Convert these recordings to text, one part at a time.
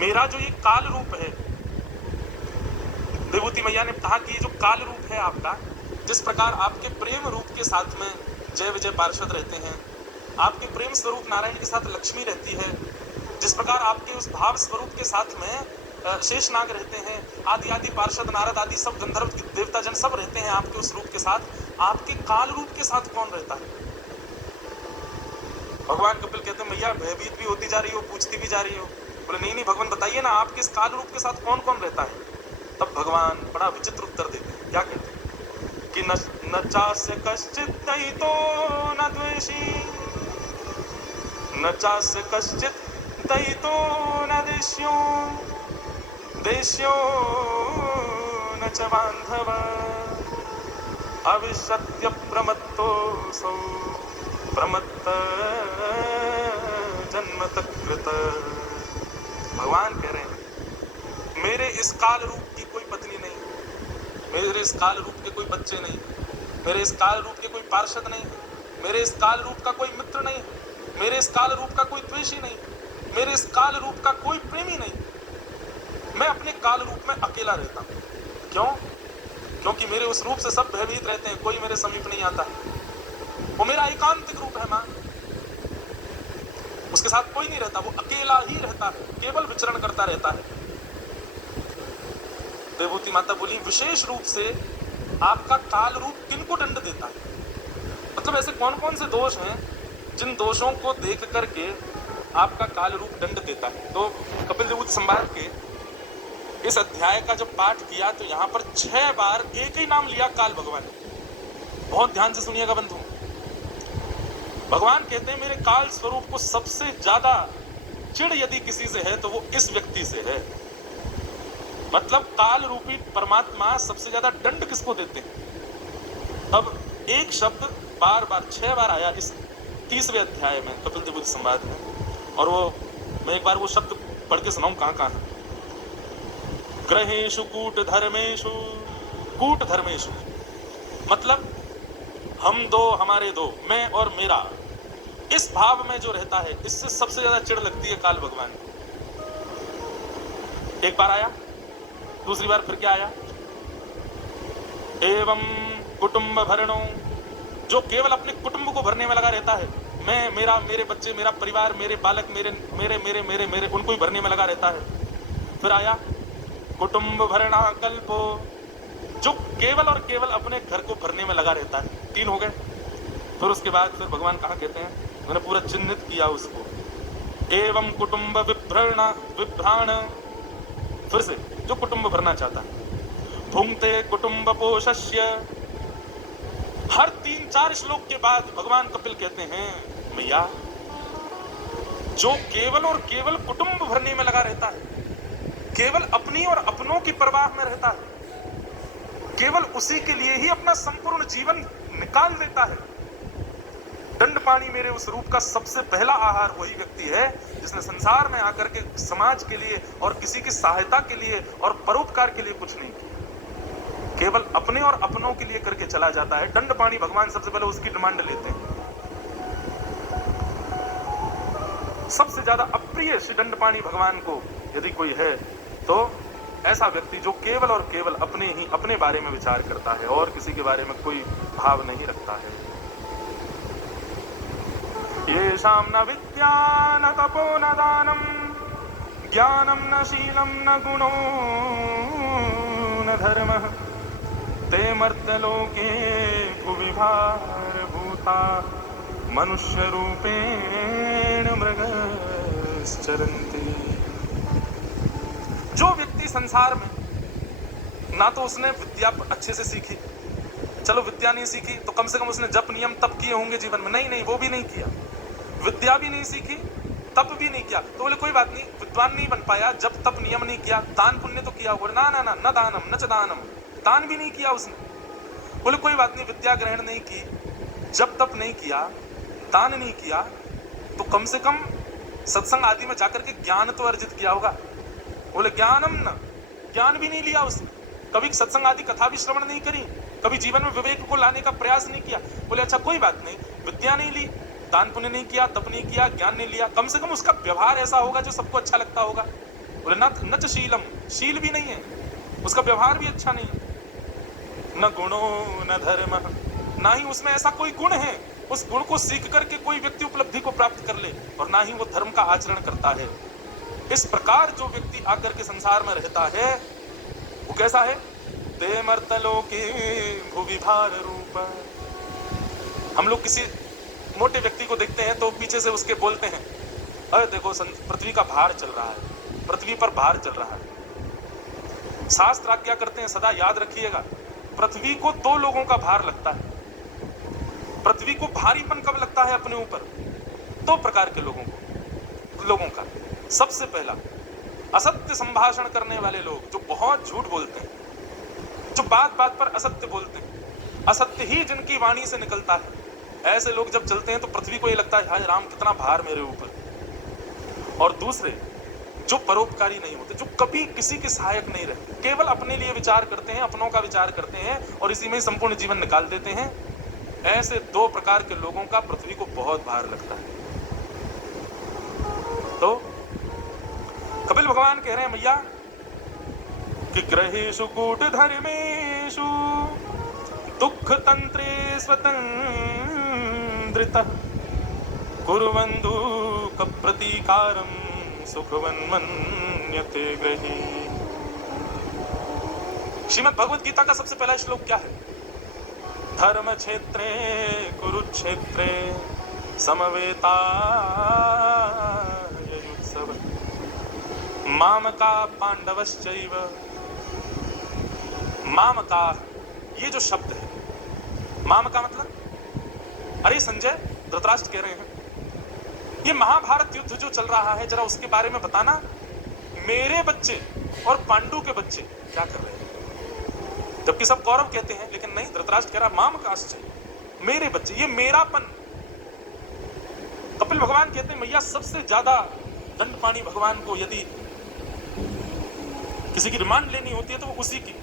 मेरा जो ये काल रूप है, विभूति मैया ने कहा कि ये जो काल रूप है आपका, जिस प्रकार आपके प्रेम रूप के साथ में जय विजय पार्षद रहते हैं, आपके प्रेम स्वरूप नारायण के साथ लक्ष्मी रहती है, जिस प्रकार आपके उस भाव स्वरूप के साथ में शेषनाग रहते हैं, आदि आदि पार्षद नारद आदि सब गंधर्व देवता जन सब रहते हैं आपके उस रूप के साथ, आपके काल रूप के साथ कौन रहता है? भगवान कपिल कहते हैं मैया भयभीत भी होती जा रही हो, पूछती भी जा रही हो। बोले नहीं नहीं भगवान बताइए ना, आपके इस काल रूप के साथ कौन कौन रहता है? तब भगवान बड़ा विचित्र उत्तर देते हैं। क्या कहते हैं कि न चास्य कश्चित् दयितो न द्वेषी, न चास्य कश्चित् दयितो न देश्यो, देश्यो न च बान्धव, अविशत्य प्रमत्तोऽसौ प्रमत्त जन्मत कृत। भगवान कह रहे हैं मेरे इस काल रूप की कोई पत्नी नहीं, मेरे इस काल रूप के कोई बच्चे नहीं, मेरे इस काल रूप के कोई पार्षद नहीं, मेरे इस काल रूप का कोई मित्र नहीं, मेरे इस काल रूप का कोई द्वेषी नहीं, मेरे इस काल रूप का कोई प्रेमी नहीं। मैं अपने काल रूप में अकेला रहता हूं। क्यों? क्योंकि मेरे उस रूप से सब भयभीत रहते हैं, कोई मेरे समीप नहीं आता। वो मेरा एकांतिक रूप है मां, उसके साथ कोई नहीं रहता, वो अकेला ही रहता है, केवल विचरण करता रहता है। विभूति माता बोली विशेष रूप से आपका काल रूप किनको दंड देता है? मतलब ऐसे कौन कौन से दोष हैं जिन दोषों को देख करके आपका काल रूप दंड देता है? तो कपिल देव संवाद के इस अध्याय का जब पाठ किया तो यहाँ पर 6 बार एक ही नाम लिया, काल भगवान। बहुत ध्यान से सुनिएगा बंधु। भगवान कहते हैं मेरे काल स्वरूप को सबसे ज्यादा चिढ़ यदि किसी से है तो वो इस व्यक्ति से है। मतलब काल रूपी परमात्मा सबसे ज्यादा दंड किसको देते हैं? अब एक शब्द बार बार 6 बार आया इस 30वें अध्याय में कपिल देव संवाद में, और वो मैं एक बार वो शब्द पढ़ के सुनाऊं कहां कहां है। ग्रहेषु कूट धर्मेषु, कूट धर्मेषु मतलब हम दो हमारे दो, मैं और मेरा, इस भाव में जो रहता है इससे सबसे ज्यादा चिढ़ लगती है काल भगवान। एक बार आया, दूसरी बार फिर क्या आया? एवं कुटुंब भरणो, जो केवल अपने कुटुंब को भरने में लगा रहता है, मैं, मेरा, मेरे बच्चे, मेरा परिवार, मेरे बालक, मेरे मेरे मेरे मेरे मेरे उनको ही भरने में लगा रहता है। फिर आया कुटुंब भरणा कल्पो, जो केवल और केवल अपने घर को भरने में लगा रहता है। 3 हो गए। फिर उसके बाद फिर भगवान कहाँ कहते हैं, मैंने पूरा चिन्हित किया उसको, एवं कुटुंब विभ्राण, फिर से जो कुटुंब भरना चाहता है। भुंक्ते कुटुंब पोषस्य, हर 3-4 श्लोक के बाद भगवान कपिल कहते हैं मैया जो केवल और केवल कुटुंब भरने में लगा रहता है, केवल अपनी और अपनों की परवाह में रहता है, केवल उसी के लिए ही अपना संपूर्ण जीवन निकाल देता है। दंड पानी मेरे उस रूप का सबसे पहला आहार वही व्यक्ति है जिसने संसार में आकर के समाज के लिए और किसी की सहायता के लिए और परोपकार के लिए कुछ नहीं किया, केवल अपने और अपनों के लिए करके चला जाता है। दंड पानी भगवान सबसे पहले उसकी डिमांड लेते हैं। सबसे ज्यादा अप्रिय श्री दंड पानी भगवान को यदि कोई है तो ऐसा व्यक्ति जो केवल और केवल अपने बारे में विचार करता है और किसी के बारे में कोई भाव नहीं रखता है। येषां न विद्या न तपो न दानं, ज्ञानं न शीलं न गुणो न धर्मः, ते मर्त्यलोके कुविभारभूता मनुष्यरूपेण मृगश्चरन्ति। जो व्यक्ति संसार में ना तो उसने विद्या अच्छे से सीखी, चलो विद्या नहीं सीखी तो कम से कम उसने जप नियम तप किए होंगे जीवन में, नहीं वो भी नहीं किया। विद्या भी नहीं सीखी, तप भी नहीं किया, तो बोले कोई बात नहीं, विद्वान नहीं बन पाया, जब तप नियम नहीं किया, दान पुण्य तो किया होगा, ना न दानम न च दानम, दान भी नहीं किया उसने। बोले कोई बात नहीं, विद्या ग्रहण नहीं की, जब तप नहीं किया, दान नहीं किया, तो कम से कम सत्संग आदि में जाकर के ज्ञान तो अर्जित किया होगा। बोले ज्ञानम न, ज्ञान भी नहीं लिया उसने, कभी सत्संग आदि कथा भी श्रवण नहीं करी, कभी जीवन में विवेक को लाने का प्रयास नहीं किया। बोले अच्छा कोई बात नहीं, विद्या नहीं ली, दान पुण्य नहीं किया, तप नहीं किया, ज्ञान नहीं लिया, कम से कम उसका व्यवहार ऐसा होगा जो सबको अच्छा लगता होगा। बोले न च शीलम, शील भी नहीं है, उसका व्यवहार भी अच्छा नहीं है। न गुणो न धर्म, ना ही उसमें ऐसा कोई गुण है उस गुण को सीख करके कोई व्यक्ति उपलब्धि को प्राप्त कर ले, और ना ही वो धर्म का आचरण करता है। इस प्रकार जो व्यक्ति आकर के संसार में रहता है वो कैसा है? ते मर्तलों के भुवि भार रूप। हम लोग किसी मोटे व्यक्ति को देखते हैं तो पीछे से उसके बोलते हैं, अरे देखो पृथ्वी का भार चल रहा है, पृथ्वी पर भार चल रहा है। शास्त्र आज्ञा करते हैं, सदा याद रखिएगा, पृथ्वी को दो लोगों का भार लगता है। पृथ्वी को भारीपन कब लगता है अपने ऊपर? दो प्रकार के लोगों का। सबसे पहला, असत्य संभाषण करने वाले लोग, जो बहुत झूठ बोलते हैं, जो बात बात पर असत्य बोलते हैं, असत्य ही जिनकी वाणी से निकलता है, ऐसे लोग जब चलते हैं तो पृथ्वी को ये लगता है, हाय राम कितना भार मेरे ऊपर। और दूसरे, जो परोपकारी नहीं होते, जो कभी किसी के सहायक नहीं रहते, केवल अपने लिए विचार करते हैं, अपनों का विचार करते हैं और इसी में ही संपूर्ण जीवन निकाल देते हैं, ऐसे दो प्रकार के लोगों का पृथ्वी को बहुत भार लगता है। तो कपिल भगवान कह रहे हैं, मैया कि ग्रहेषु कूट धर्मेषु दुख तंत्रे स्वतंत्रितः कुर्वन्तु कप्रतीकारं सुखवन्मन्यते ग्रही। श्रीमद् भगवद गीता का सबसे पहला श्लोक क्या है? धर्म क्षेत्रे कुरुक्षेत्रे समवेतायुत्सव मामका पांडवश्चैव। मामका, ये जो शब्द है, मामका मतलब, अरे संजय, धृतराष्ट्र कह रहे हैं, ये महाभारत युद्ध जो चल रहा है जरा उसके बारे में बताना, मेरे बच्चे और पांडु के बच्चे क्या कर रहे हैं? जबकि सब कौरव कहते हैं, लेकिन नहीं, धृतराष्ट्र कह रहा मामकाश्चैव, मेरे बच्चे, ये मेरापन। कपिल भगवान कहते हैं, मैया सबसे ज्यादा दंडपाणी भगवान को यदि किसी की रिमांड लेनी होती है तो वो उसी की,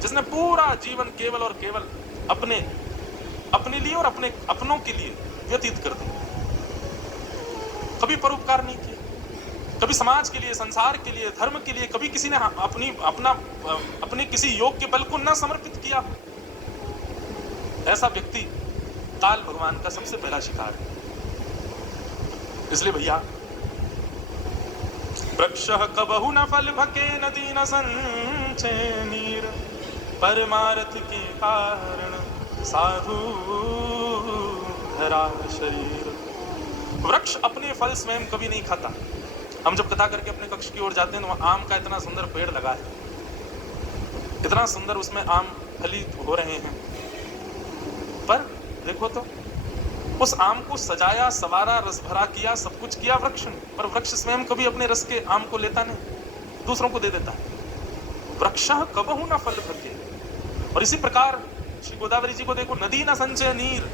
जिसने पूरा जीवन केवल और केवल अपने लिए और अपनों के लिए व्यतीत कर दिया। कभी परोपकार नहीं किया, कभी समाज के लिए, संसार के लिए, धर्म के लिए कभी किसी ने अपने किसी योग के बल को न समर्पित किया। ऐसा व्यक्ति काल भगवान का सबसे पहला शिकार है। इसलिए भैया, वृक्षः कबहु न फल भके नदी न संचय नीर, परमार्थ के कारण साधु धरा शरीर। वृक्ष अपने फल स्वयं कभी नहीं खाता। हम जब कथा करके अपने कक्ष की ओर जाते हैं तो वहाँ आम का इतना सुंदर पेड़ लगा है, इतना सुंदर उसमें आम फलित हो रहे हैं, पर देखो तो उस आम को सजाया, सवारा, रस भरा किया, सब कुछ किया वृक्ष ने, पर वृक्ष स्वयं कभी अपने रस के आम को लेता नहीं, दूसरों को दे देता है। वृक्षः कबहु न फल भके। और इसी प्रकार श्री गोदावरी जी को देखो, नदी न संचय नीर,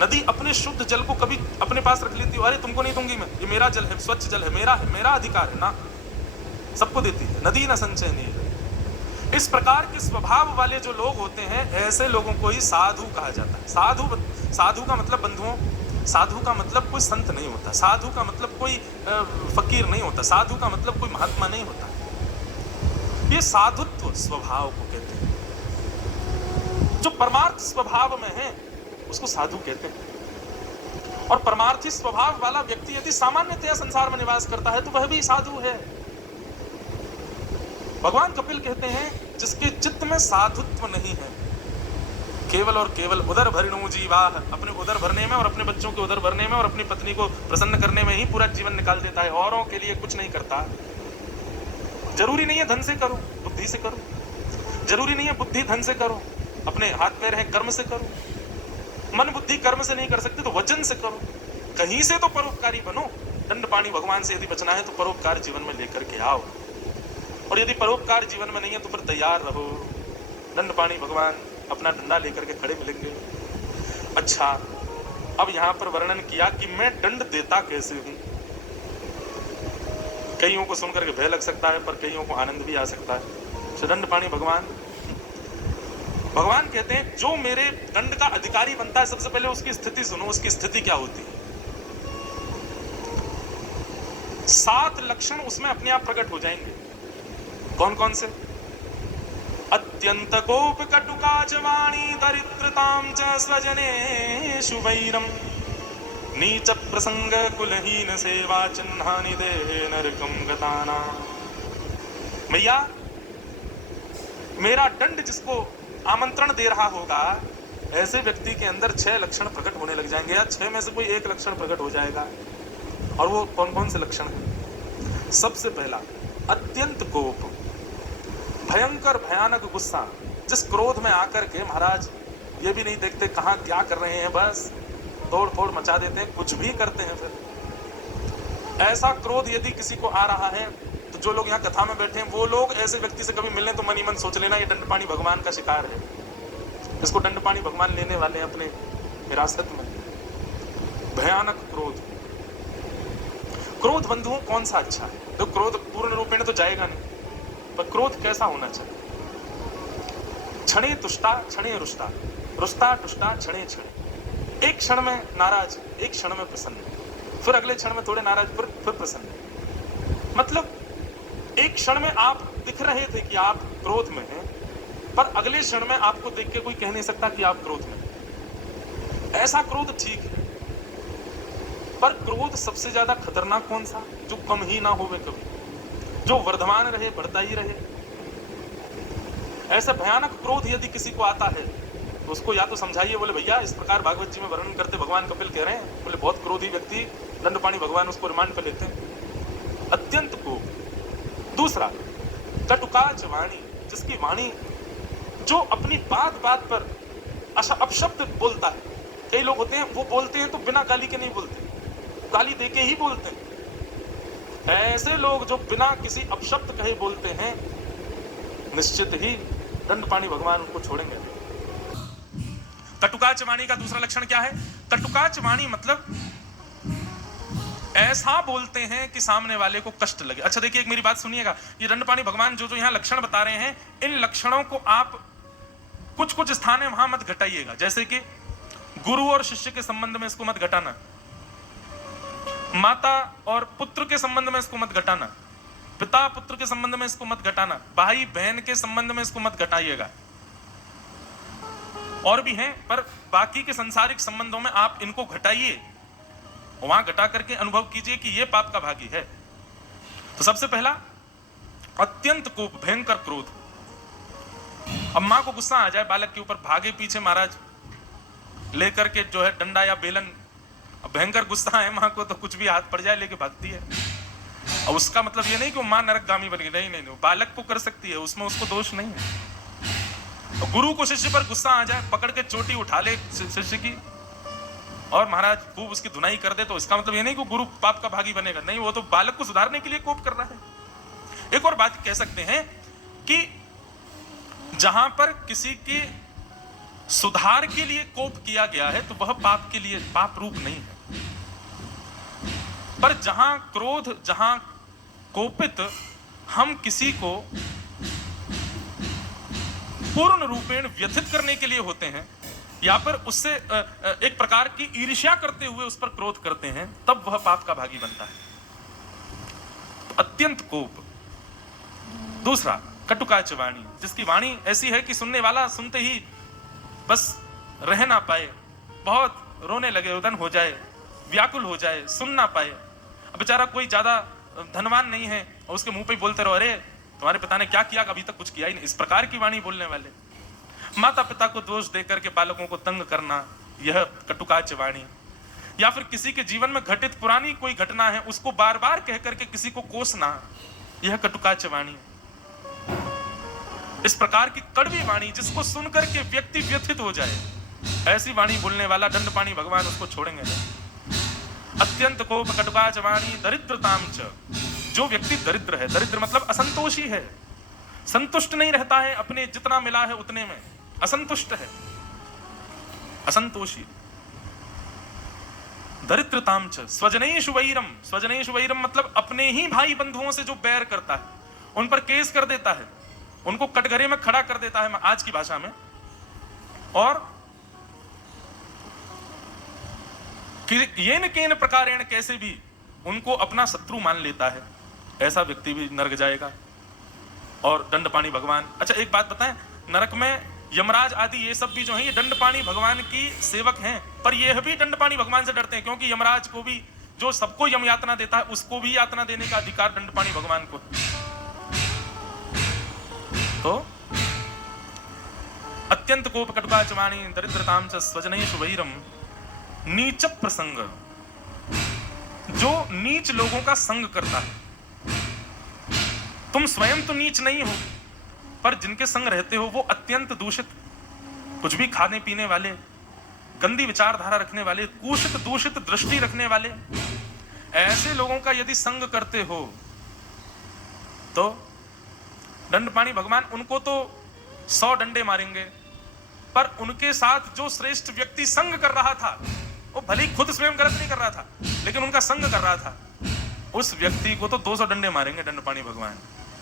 नदी अपने शुद्ध जल को कभी अपने पास रख लेती है, अरे तुमको नहीं दूंगी मैं, ये मेरा जल है, स्वच्छ जल है, मेरा है, मेरा अधिकार है ना, सबको देती है। नदी न संचय नीर। इस प्रकार के स्वभाव वाले जो लोग होते हैं, ऐसे लोगों को ही साधु कहा जाता है। साधु का मतलब बंधुओं, साधु का मतलब कोई संत नहीं होता, साधु का मतलब कोई फकीर नहीं होता, साधु का मतलब कोई महात्मा नहीं होता। ये साधुत्व स्वभाव को कहते हैं। जो परमार्थ स्वभाव में है उसको साधु कहते हैं। और परमार्थी स्वभाव वाला व्यक्ति यदि सामान्यतया संसार में निवास करता है तो वह भी साधु है। भगवान कपिल कहते हैं, जिसके चित्त में साधुत्व नहीं है, केवल और केवल उदर भरिणो जीवाः, अपने उदर भरने में और अपने बच्चों के उदर भरने में और अपनी पत्नी को प्रसन्न करने में ही पूरा जीवन निकाल देता है, औरों के लिए कुछ नहीं करता। जरूरी नहीं है धन से करो, बुद्धि से करो, जरूरी नहीं है बुद्धि धन से करो, अपने हाथ पैर है कर्म से करो, मन बुद्धि कर्म से नहीं कर सकते तो वचन से करो, कहीं से तो परोपकारी बनो। दंडपाणी भगवान से यदि बचना है तो परोपकार जीवन में लेकर के आओ, और यदि परोपकार जीवन में नहीं है तो फिर तैयार रहो, दंडपाणी भगवान अपना डंडा लेकर के खड़े मिलेंगे। अच्छा, अब यहाँ पर वर्णन किया कि मैं दंड देता कैसे हूँ। कईयों को सुनकर के भय लग सकता है, पर कईयों को आनंद भी आ सकता है। दंडपाणी भगवान कहते हैं, जो मेरे दंड का अधिकारी बनता है, सबसे पहले उसकी स्थिति सुनो, उसकी स्थिति क्या होती है। 7 लक्षण उसमें अपने आप प्रकट हो जाएंगे। कौन कौन से? अत्यंत कोप कटुकाच वाणी दरिद्रतां च स्वजनेषु वैरम नीच प्रसंग कुलहीन सेवा चिन्हानि दे नरकम गताना। भैया मेरा दंड जिसको आमंत्रण दे रहा होगा, ऐसे व्यक्ति के अंदर 6 लक्षण प्रकट होने लग जाएंगे, या 6 में से कोई एक लक्षण प्रकट हो जाएगा। और वो कौन कौन से लक्षण हैं? सबसे पहला, अत्यंत कोप, भयंकर भयानक गुस्सा, जिस क्रोध में आकर के महाराज ये भी नहीं देखते कहाँ क्या कर रहे हैं, बस तोड़ फोड़ मचा देते हैं, कुछ भी करते हैं। फिर ऐसा क्रोध यदि किसी को आ रहा है तो जो लोग यहाँ कथा में बैठे हैं वो लोग ऐसे व्यक्ति से कभी मिलने तो मन ही मन सोच लेना ये दंडपाणी भगवान का शिकार है, इसको दंडपाणी भगवान लेने वाले अपने हिरासत में। भयानक क्रोध। क्रोध बंधुओं कौन सा अच्छा है? तो क्रोध पूर्ण रूपेण तो जाएगा नहीं, पर क्रोध कैसा होना चाहिए? क्षणे तुष्टा क्षणे रुष्टा, रुष्टा टुष्टा क्षणे क्षणे। एक क्षण में नाराज, एक क्षण में प्रसन्न, फिर अगले क्षण में थोड़े नाराज, फिर प्रसन्न। मतलब एक क्षण में आप दिख रहे थे कि आप क्रोध में हैं, पर अगले क्षण में आपको देख के कोई कह नहीं सकता कि आप क्रोध में हैं। ऐसा क्रोध ठीक है, पर क्रोध सबसे ज्यादा खतरनाक कौन सा? जो कम ही ना होवे कभी, जो वर्धमान रहे, बढ़ता ही रहे। ऐसा भयानक क्रोध यदि किसी को आता है तो उसको या तो समझाइए, बोले भैया इस प्रकार भागवत जी में वर्णन करते भगवान कपिल कह रहे हैं, बोले बहुत क्रोधी व्यक्ति दंडपाणी भगवान उसको रिमांड पर लेते हैं। अत्यंत कोप। दूसरा, कटुकाच वाणी, जिसकी वाणी जो अपनी बात बात पर अपशब्द बोलता है। कई लोग होते हैं वो बोलते हैं तो बिना गाली के नहीं बोलते, गाली देके ही बोलते हैं। ऐसे लोग जो बिना किसी अपशब्द कहे बोलते हैं, निश्चित ही दंडपाणी भगवान उनको छोड़ेंगे। कटुकाच वाणी का दूसरा लक्षण क्या है? कटुकाच वाणी मतलब ऐसा बोलते हैं कि सामने वाले को कष्ट लगे। अच्छा देखिए, एक मेरी बात सुनिएगा, ये दंडपाणी भगवान जो जो यहाँ लक्षण बता रहे हैं, इन लक्षणों को आप कुछ कुछ स्थान है वहां मत घटाइएगा। जैसे कि गुरु और शिष्य के संबंध में इसको मत घटाना, माता और पुत्र के संबंध में इसको मत घटाना, पिता पुत्र के संबंध में इसको मत घटाना, भाई बहन के संबंध में इसको मत घटाइएगा। और भी हैं, पर बाकी के संसारिक संबंधों में आप इनको घटाइए, वहां घटा करके अनुभव कीजिए कि ये पाप का भागी है। तो सबसे पहला, अत्यंत कोप, भयंकर क्रोध। अम्मा को गुस्सा आ जाए बालक के ऊपर, भागे पीछे महाराज लेकर के जो है डंडा या बेलन। भयंकर गुस्सा है माँ को तो कुछ भी हाथ पड़ जाए लेके भागती है। और उसका मतलब ये नहीं कि वो माँ नरकगामी बन गई, नहीं नहीं, बालक को कर सकती है, उसमें उसको दोष नहीं है। और गुरु को शिष्य पर गुस्सा आ जाए, पकड़ के चोटी उठा ले शिष्य की और महाराज खूब उसकी धुनाई कर दे, तो इसका मतलब ये नहीं कि गुरु पाप का भागी बनेगा, नहीं, वो तो बालक को सुधारने के लिए कोप कर रहा है। एक और बात कह सकते हैं कि जहां पर किसी के सुधार के लिए कोप किया गया है तो वह पाप के लिए, पाप रूप नहीं है। पर जहां क्रोध, जहां कोपित हम किसी को पूर्ण रूपेण व्यथित करने के लिए होते हैं, या फिर उससे एक प्रकार की ईर्ष्या करते हुए उस पर क्रोध करते हैं, तब वह पाप का भागी बनता है। तो अत्यंत कोप। दूसरा, कटुकाच वाणी, जिसकी वाणी ऐसी है कि सुनने वाला सुनते ही बस रह ना पाए, बहुत रोने लगे, रुदन हो जाए, व्याकुल हो जाए, सुन ना पाए। अब बेचारा कोई ज्यादा धनवान नहीं है और उसके मुंह पे बोलते रहो, अरे तुम्हारे पिता ने क्या किया, अभी तक कुछ किया ही नहीं, इस प्रकार की वाणी बोलने वाले। माता पिता को दोष देकर के बालकों को तंग करना, यह कटुकाच वाणी। या फिर किसी के जीवन में घटित पुरानी कोई घटना है उसको बार बार कह करके किसी को कोसना, यह कटुकाच वाणी। इस प्रकार की कड़वी वाणी जिसको सुनकर के व्यक्ति व्यथित हो जाए, ऐसी वाणी बोलने वाला दंडपाणी भगवान उसको छोड़ेंगे नहीं। अत्यंत कोप कटुकाच वाणी दरिद्रताम च, जो व्यक्ति दरिद्र है, दरिद्र मतलब असंतोषी है, संतुष्ट नहीं रहता है, अपने जितना मिला है उतने में असंतुष्ट है, असंतोषी। दरिद्रताम च स्वजनेषु वैरम, स्वजनेषु वैरम मतलब अपने ही भाई बंधुओं से जो बैर करता है, उन पर केस कर देता है, उनको कटघरे में खड़ा कर देता है आज की भाषा में, और येन केन प्रकारेण कैसे भी उनको अपना शत्रु मान लेता है, ऐसा व्यक्ति भी नरक जाएगा। और दंडपाणी भगवान, अच्छा एक बात बताएं, नरक में यमराज आदि ये सब भी जो है ये दंडपाणी भगवान की सेवक हैं, पर ये भी दंडपाणी भगवान से डरते हैं, क्योंकि यमराज को भी, जो सबको यम यातना देता है, उसको भी यातना देने का अधिकार दंडपाणी भगवान को। तो अत्यंत कोप कटुकाचवाणी दरिद्रताम च स्वजनेषु वैरम, नीच प्रसंग, जो नीच लोगों का संग करता है। तुम स्वयं तो नीच नहीं हो, पर जिनके संग रहते हो वो अत्यंत दूषित, कुछ भी खाने पीने वाले, गंदी विचारधारा रखने वाले, कुशित दूषित दृष्टि रखने वाले, ऐसे लोगों का यदि संग करते हो तो दंडपाणी भगवान उनको तो 100 डंडे मारेंगे, पर उनके साथ जो श्रेष्ठ व्यक्ति संग कर रहा था, वो भले ही खुद स्वयं गलत नहीं कर रहा था, लेकिन उनका संग कर रहा था, उस व्यक्ति को तो 200 डंडे मारेंगे दंडपाणी भगवान।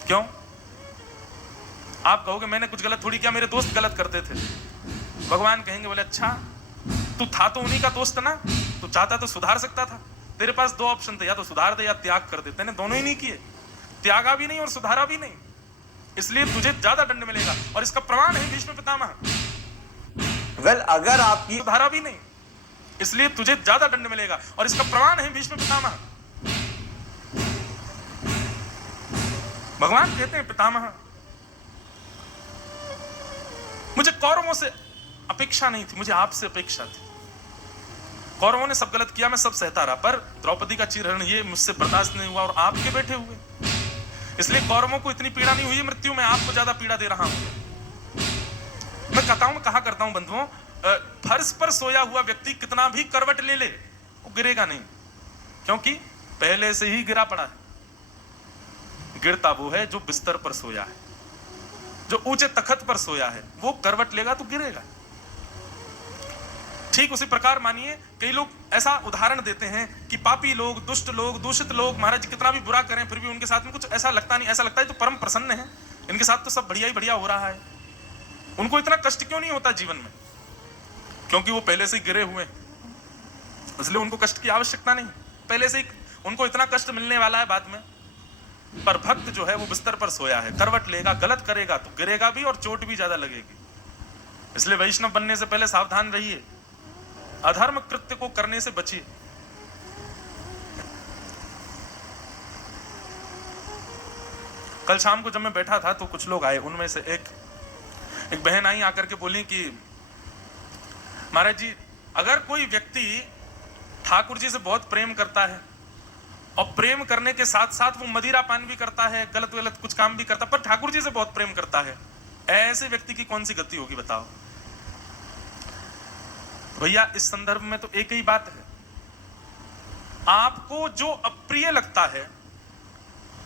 क्यों? आप कहोगे मैंने कुछ गलत थोड़ी किया, मेरे दोस्त गलत करते थे। भगवान कहेंगे बोले अच्छा, तू था तो उन्हीं का दोस्त ना, तू चाहता तो सुधार सकता था, तेरे पास 2 ऑप्शन थे, या तो सुधार दे या त्याग कर दे, तेने दोनों ही नहीं किए, त्यागा भी नहीं और सुधारा भी नहीं, इसलिए तुझे ज्यादा दंड मिलेगा। और इसका प्रमाण है भीष्म पितामह। अगर आपकी सुधारा भी नहीं, इसलिए तुझे ज्यादा दंड मिलेगा, और इसका प्रमाण है भीष्म पितामह। भगवान कहते हैं पितामह, मुझे कौरवों से अपेक्षा नहीं थी, मुझे आपसे अपेक्षा थी। कौरवों ने सब गलत किया, मैं सब सहता रहा, पर द्रौपदी का चीरहरण ये मुझसे बर्दाश्त नहीं हुआ, और आपके बैठे हुए, इसलिए कौरवों को इतनी पीड़ा नहीं हुई मृत्यु में, आपको ज्यादा पीड़ा दे रहा हूं। मैं कहा करता हूं बंधुओं, फर्श पर सोया हुआ व्यक्ति कितना भी करवट ले ले, वो गिरेगा नहीं, क्योंकि पहले से ही गिरा पड़ा है। गिरता वो है जो बिस्तर पर सोया है, जो ऊंचे तखत पर सोया है, वो करवट लेगा तो गिरेगा। ठीक उसी प्रकार मानिए, कई लोग ऐसा उदाहरण देते हैं कि पापी लोग, दुष्ट लोग, दूषित लोग महाराज कितना भी बुरा करें फिर भी उनके साथ में कुछ ऐसा लगता नहीं, ऐसा लगता है तो परम प्रसन्न है, इनके साथ तो सब बढ़िया ही बढ़िया हो रहा है, उनको इतना कष्ट क्यों नहीं होता जीवन में? क्योंकि वो पहले से गिरे हुए, इसलिए उनको कष्ट की आवश्यकता नहीं, पहले से ही उनको इतना कष्ट मिलने वाला है बाद में। पर भक्त जो है वो बिस्तर पर सोया है, करवट लेगा, गलत करेगा तो गिरेगा भी और चोट भी ज्यादा लगेगी। इसलिए वैष्णव बनने से पहले सावधान रहिए, अधर्म कृत्य को करने से बचिए। कल शाम को जब मैं बैठा था तो कुछ लोग आए, उनमें से एक बहन आई, आकर के बोली कि महाराज जी, अगर कोई व्यक्ति ठाकुर जी से बहुत प्रेम करता है और प्रेम करने के साथ साथ वो मदिरा पान भी करता है, गलत गलत कुछ काम भी करता है, पर ठाकुर जी से बहुत प्रेम करता है, ऐसे व्यक्ति की कौन सी गति होगी बताओ? भैया इस संदर्भ में तो एक ही बात है, आपको जो अप्रिय लगता है,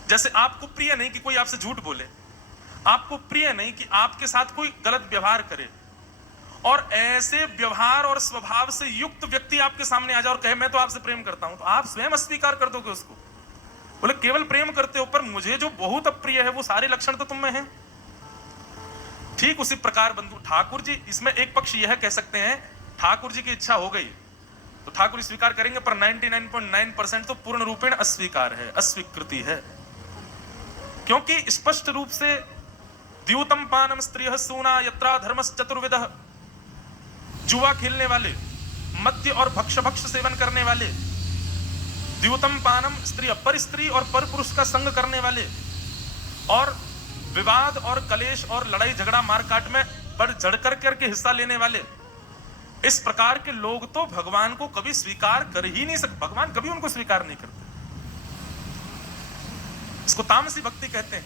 जैसे आपको प्रिय नहीं कि कोई आपसे झूठ बोले, आपको प्रिय नहीं कि आपके साथ कोई गलत व्यवहार करे, और ऐसे व्यवहार और स्वभाव से युक्त व्यक्ति आपके सामने आ जाए और कहे मैं तो आपसे प्रेम करता हूं, तो आप स्वयं अस्वीकार कर दोगे उसको, बोले केवल प्रेम करते हो, पर मुझे जो बहुत अप्रिय है वो सारे लक्षण तो तुम में हैं। ठीक उसी प्रकार बंधु ठाकुर जी, इसमें एक पक्ष यह कह सकते हैं ठाकुर जी की इच्छा हो गई तो ठाकुर स्वीकार करेंगे, पर 99.9% तो पूर्ण रूपेण अस्वीकार है, अस्वीकृति है, क्योंकि स्पष्ट रूप से द्यूतम पानम स्त्रियः सूना यत्रा धर्मस् चतुर्विधः, जुआ खेलने वाले, मद्य और भक्ष सेवन करने वाले, द्यूतम पानम स्त्री, पर स्त्री और पर पुरुष का संग करने वाले, और विवाद और कलेश और लड़ाई झगड़ा मारकाट में बढ़ चढ़ करके हिस्सा लेने वाले, इस प्रकार के लोग तो भगवान को कभी स्वीकार कर ही नहीं सकते, भगवान कभी उनको स्वीकार नहीं करते। इसको तामसी भक्ति कहते हैं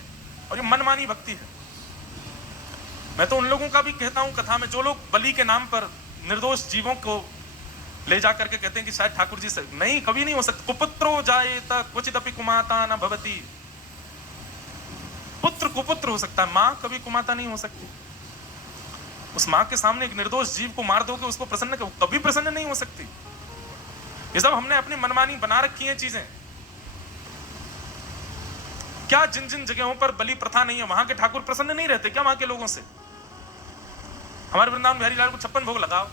और ये मनमानी भक्ति है। मैं तो उन लोगों का भी कहता हूं कथा में, जो लोग बलि के नाम पर निर्दोष जीवों को ले जा करके कहते हैं कि शायद ठाकुर जी से, नहीं, कभी नहीं हो सकता। कुपुत्रो जायेत क्वचिदपि कुमाता न भवति, पुत्र कुपुत्र हो सकता है, मां कभी कुमाता नहीं हो सकती। उस मां के सामने एक निर्दोष जीव को मार दोगे, उसको प्रसन्न कभी प्रसन्न नहीं हो सकती। ये सब हमने अपनी मनमानी बना रखी है चीजें। क्या जिन जिन जगहों पर बलि प्रथा नहीं है वहां के ठाकुर प्रसन्न नहीं रहते क्या वहां के लोगों से? हमारे वृंदावन बिहारी लाल को 56 भोग लगाओ,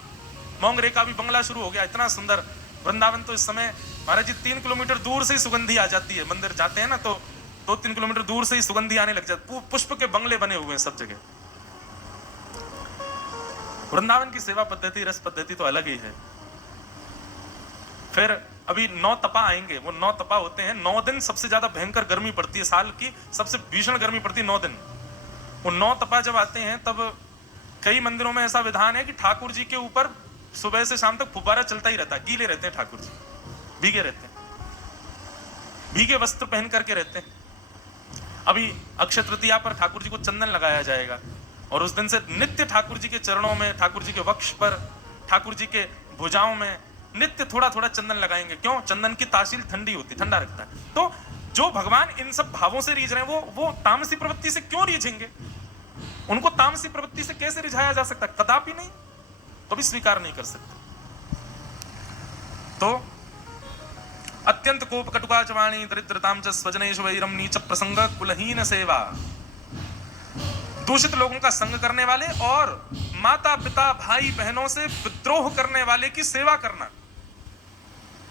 मोंगरे का भी बंगला शुरू हो गया, इतना सुंदर वृंदावन तो इस समय महाराज जी 3 किलोमीटर दूर से ही सुगंधी आ जाती है। मंदिर जाते हैं ना तो 2-3 किलोमीटर दूर से ही सुगंधी आने लग जाती, पुष्प के बंगले बने हुए हैं सब जगह। वृंदावन की सेवा पद्धति, रस पद्धति तो अलग ही है। फिर अभी 9 तपा आएंगे। वो 9 तपा होते हैं, 9 दिन सबसे ज्यादा भयंकर गर्मी पड़ती है, साल की सबसे भीषण गर्मी पड़ती है 9 दिन। वो 9 तपा जब आते हैं तब कई मंदिरों में ऐसा विधान है कि ठाकुर जी के ऊपर सुबह से शाम तक फुब्बारा चलता ही रहता है। गीले रहते हैं ठाकुर जी, भीगे रहते हैं, भीगे वस्त्र पहन करके रहते हैं। अभी अक्षय तृतीया पर ठाकुर जी को चंदन लगाया जाएगा और उस दिन से नित्य ठाकुर जी के चरणों में, ठाकुर जी के वक्ष पर, ठाकुर जी के भुजाओं में नित्य थोड़ा थोड़ा चंदन लगाएंगे। क्यों? चंदन की तासील ठंडी होती, ठंडा रखता है। तो जो भगवान इन सब भावों से रीझ रहे हैं वो तामसी प्रवृत्ति से क्यों रीझेंगे? उनको तामसी प्रवृत्ति से कैसे रिझाया जा सकता? कदापि नहीं, तो भी स्वीकार नहीं कर सकते। तो अत्यंत कोप कटुका च वाणी दरिद्रताम च स्वजनेषु वैरम नीच प्रसंग कुलहीन सेवा। दूषित लोगों का संग करने वाले और माता पिता भाई बहनों से विद्रोह करने वाले की सेवा करना।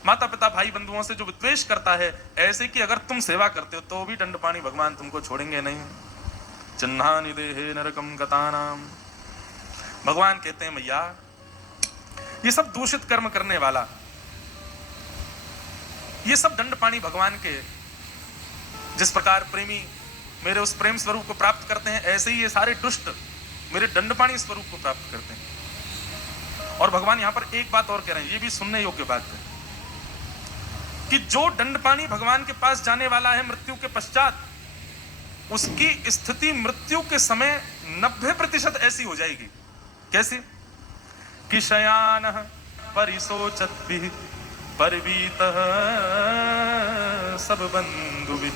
माता पिता भाई बंधुओं से जो विद्वेष करता है, ऐसे कि अगर तुम सेवा करते हो तो भी दंडपाणी भगवान तुमको छोड़ेंगे नहीं। चिन्हानि देहे नरकम गतानाम। भगवान कहते हैं मैया ये सब दूषित कर्म करने वाला, ये सब दंडपाणी भगवान के, जिस प्रकार प्रेमी मेरे उस प्रेम स्वरूप को प्राप्त करते हैं, ऐसे ही ये सारे दुष्ट मेरे दंडपाणी स्वरूप को प्राप्त करते हैं। और भगवान यहां पर एक बात और कह रहे हैं, ये भी सुनने योग्य बात है, कि जो दंडपाणी भगवान के पास जाने वाला है मृत्यु के पश्चात, उसकी स्थिति मृत्यु के समय 90% ऐसी हो जाएगी। कैसे? कि शयान परिशोचत भी परिवीत सब बंधु भी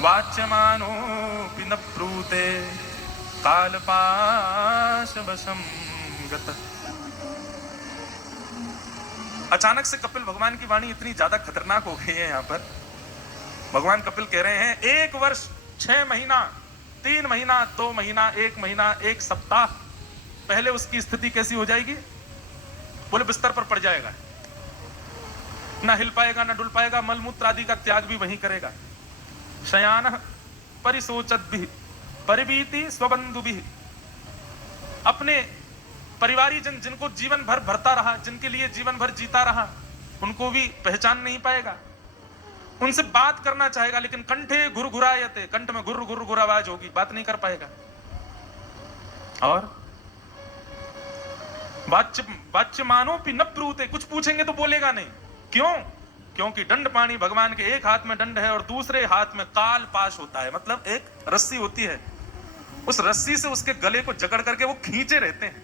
वाच्यमानो न ब्रूते कालपाश वशम गत। अचानक से कपिल भगवान की वाणी इतनी ज्यादा खतरनाक हो गई है। यहां पर भगवान कपिल कह रहे हैं 1 वर्ष 6 महीना 3 महीना 2 महीना 1 महीना 1 सप्ताह पहले उसकी स्थिति कैसी हो जाएगी? बोले बिस्तर पर पड़ जाएगा, ना हिल पाएगा, ना डुल पाएगा, मलमूत्र आदि का त्याग भी वहीं करेगा। शयान परिशोचत भी परिवीति स्वबंधु भी। अपने परिवारी जन जिनको जीवन भर भरता रहा, जिनके लिए जीवन भर जीता रहा, उनको भी पहचान नहीं पाएगा। उनसे बात करना चाहेगा लेकिन कंठे घुरघुरायते, कंठ में गुर गुर गुर आवाज होगी, बात नहीं कर पाएगा। और वाच्यमानो भी न ब्रूते, कुछ पूछेंगे तो बोलेगा नहीं। क्यों? क्योंकि दंडपाणी भगवान के एक हाथ में दंड है और दूसरे हाथ में काल पाश होता है, मतलब एक रस्सी होती है, उस रस्सी से उसके गले को जकड़ करके वो खींचे रहते हैं।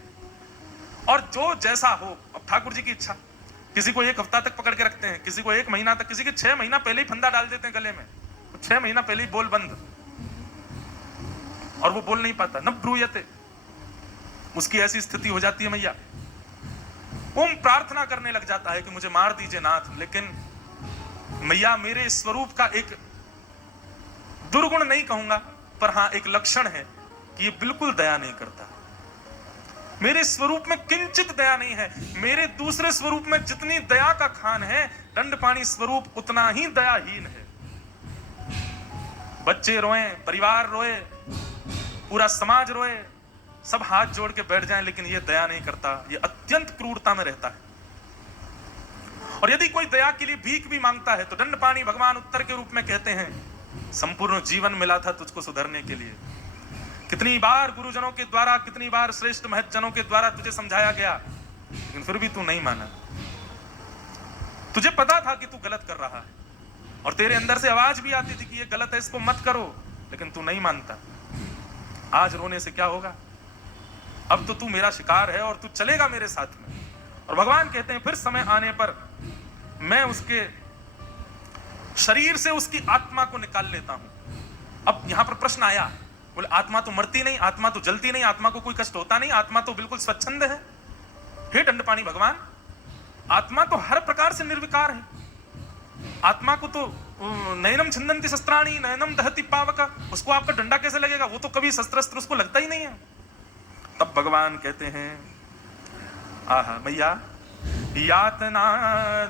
और जो जैसा हो, अब ठाकुर जी की इच्छा, किसी को 1 हफ्ता तक पकड़ के रखते हैं, किसी को 1 महीना तक, किसी के 6 महीना पहले ही फंदा डाल देते हैं गले में, 6 महीना पहले ही बोल बंद, और वो बोल नहीं पाता, न ब्रूयते, उसकी ऐसी स्थिति हो जाती है। मैया ओम प्रार्थना करने लग जाता है कि मुझे मार दीजिए नाथ, लेकिन मैया मेरे स्वरूप का एक दुर्गुण नहीं कहूंगा, पर हां एक लक्षण है कि ये बिल्कुल दया नहीं करता। मेरे स्वरूप में किंचित दया नहीं है। मेरे दूसरे स्वरूप में जितनी दया का खान है, दंडपाणी स्वरूप उतना ही दयाहीन है। बच्चे रोए, परिवार रोए, पूरा समाज रोए, सब हाथ जोड़ के बैठ जाएं, लेकिन ये दया नहीं करता, ये अत्यंत क्रूरता में रहता है। और यदि कोई दया के लिए भीख भी मांगता है तो दंडपाणी भगवान उत्तर के रूप में कहते हैं, संपूर्ण जीवन मिला था तुझको सुधरने के लिए, कितनी बार गुरुजनों के द्वारा, कितनी बार श्रेष्ठ महज्जनों के द्वारा तुझे समझाया गया, लेकिन फिर भी तू नहीं माना। तुझे पता था कि तू गलत कर रहा है और तेरे अंदर से आवाज भी आती थी कि ये गलत है, इसको मत करो, लेकिन तू नहीं मानता। आज रोने से क्या होगा? अब तो तू मेरा शिकार है और तू चलेगा मेरे साथ में। और भगवान कहते हैं फिर समय आने पर मैं उसके शरीर से उसकी आत्मा को निकाल लेता हूं। अब यहां पर प्रश्न आया, बोले आत्मा तो मरती नहीं, आत्मा तो जलती नहीं, आत्मा को कोई कष्ट होता नहीं, आत्मा तो बिल्कुल स्वच्छंद है। हे दंडपाणी भगवान, आत्मा तो हर प्रकार से निर्विकार है। आत्मा को तो नयनम छिन्दन्ति शस्त्राणि नयनम दहति पावक, उसको आपका डंडा कैसे लगेगा? वो तो कभी शस्त्र उसको लगता ही नहीं है। तब भगवान कहते हैं, आहा मैया यातना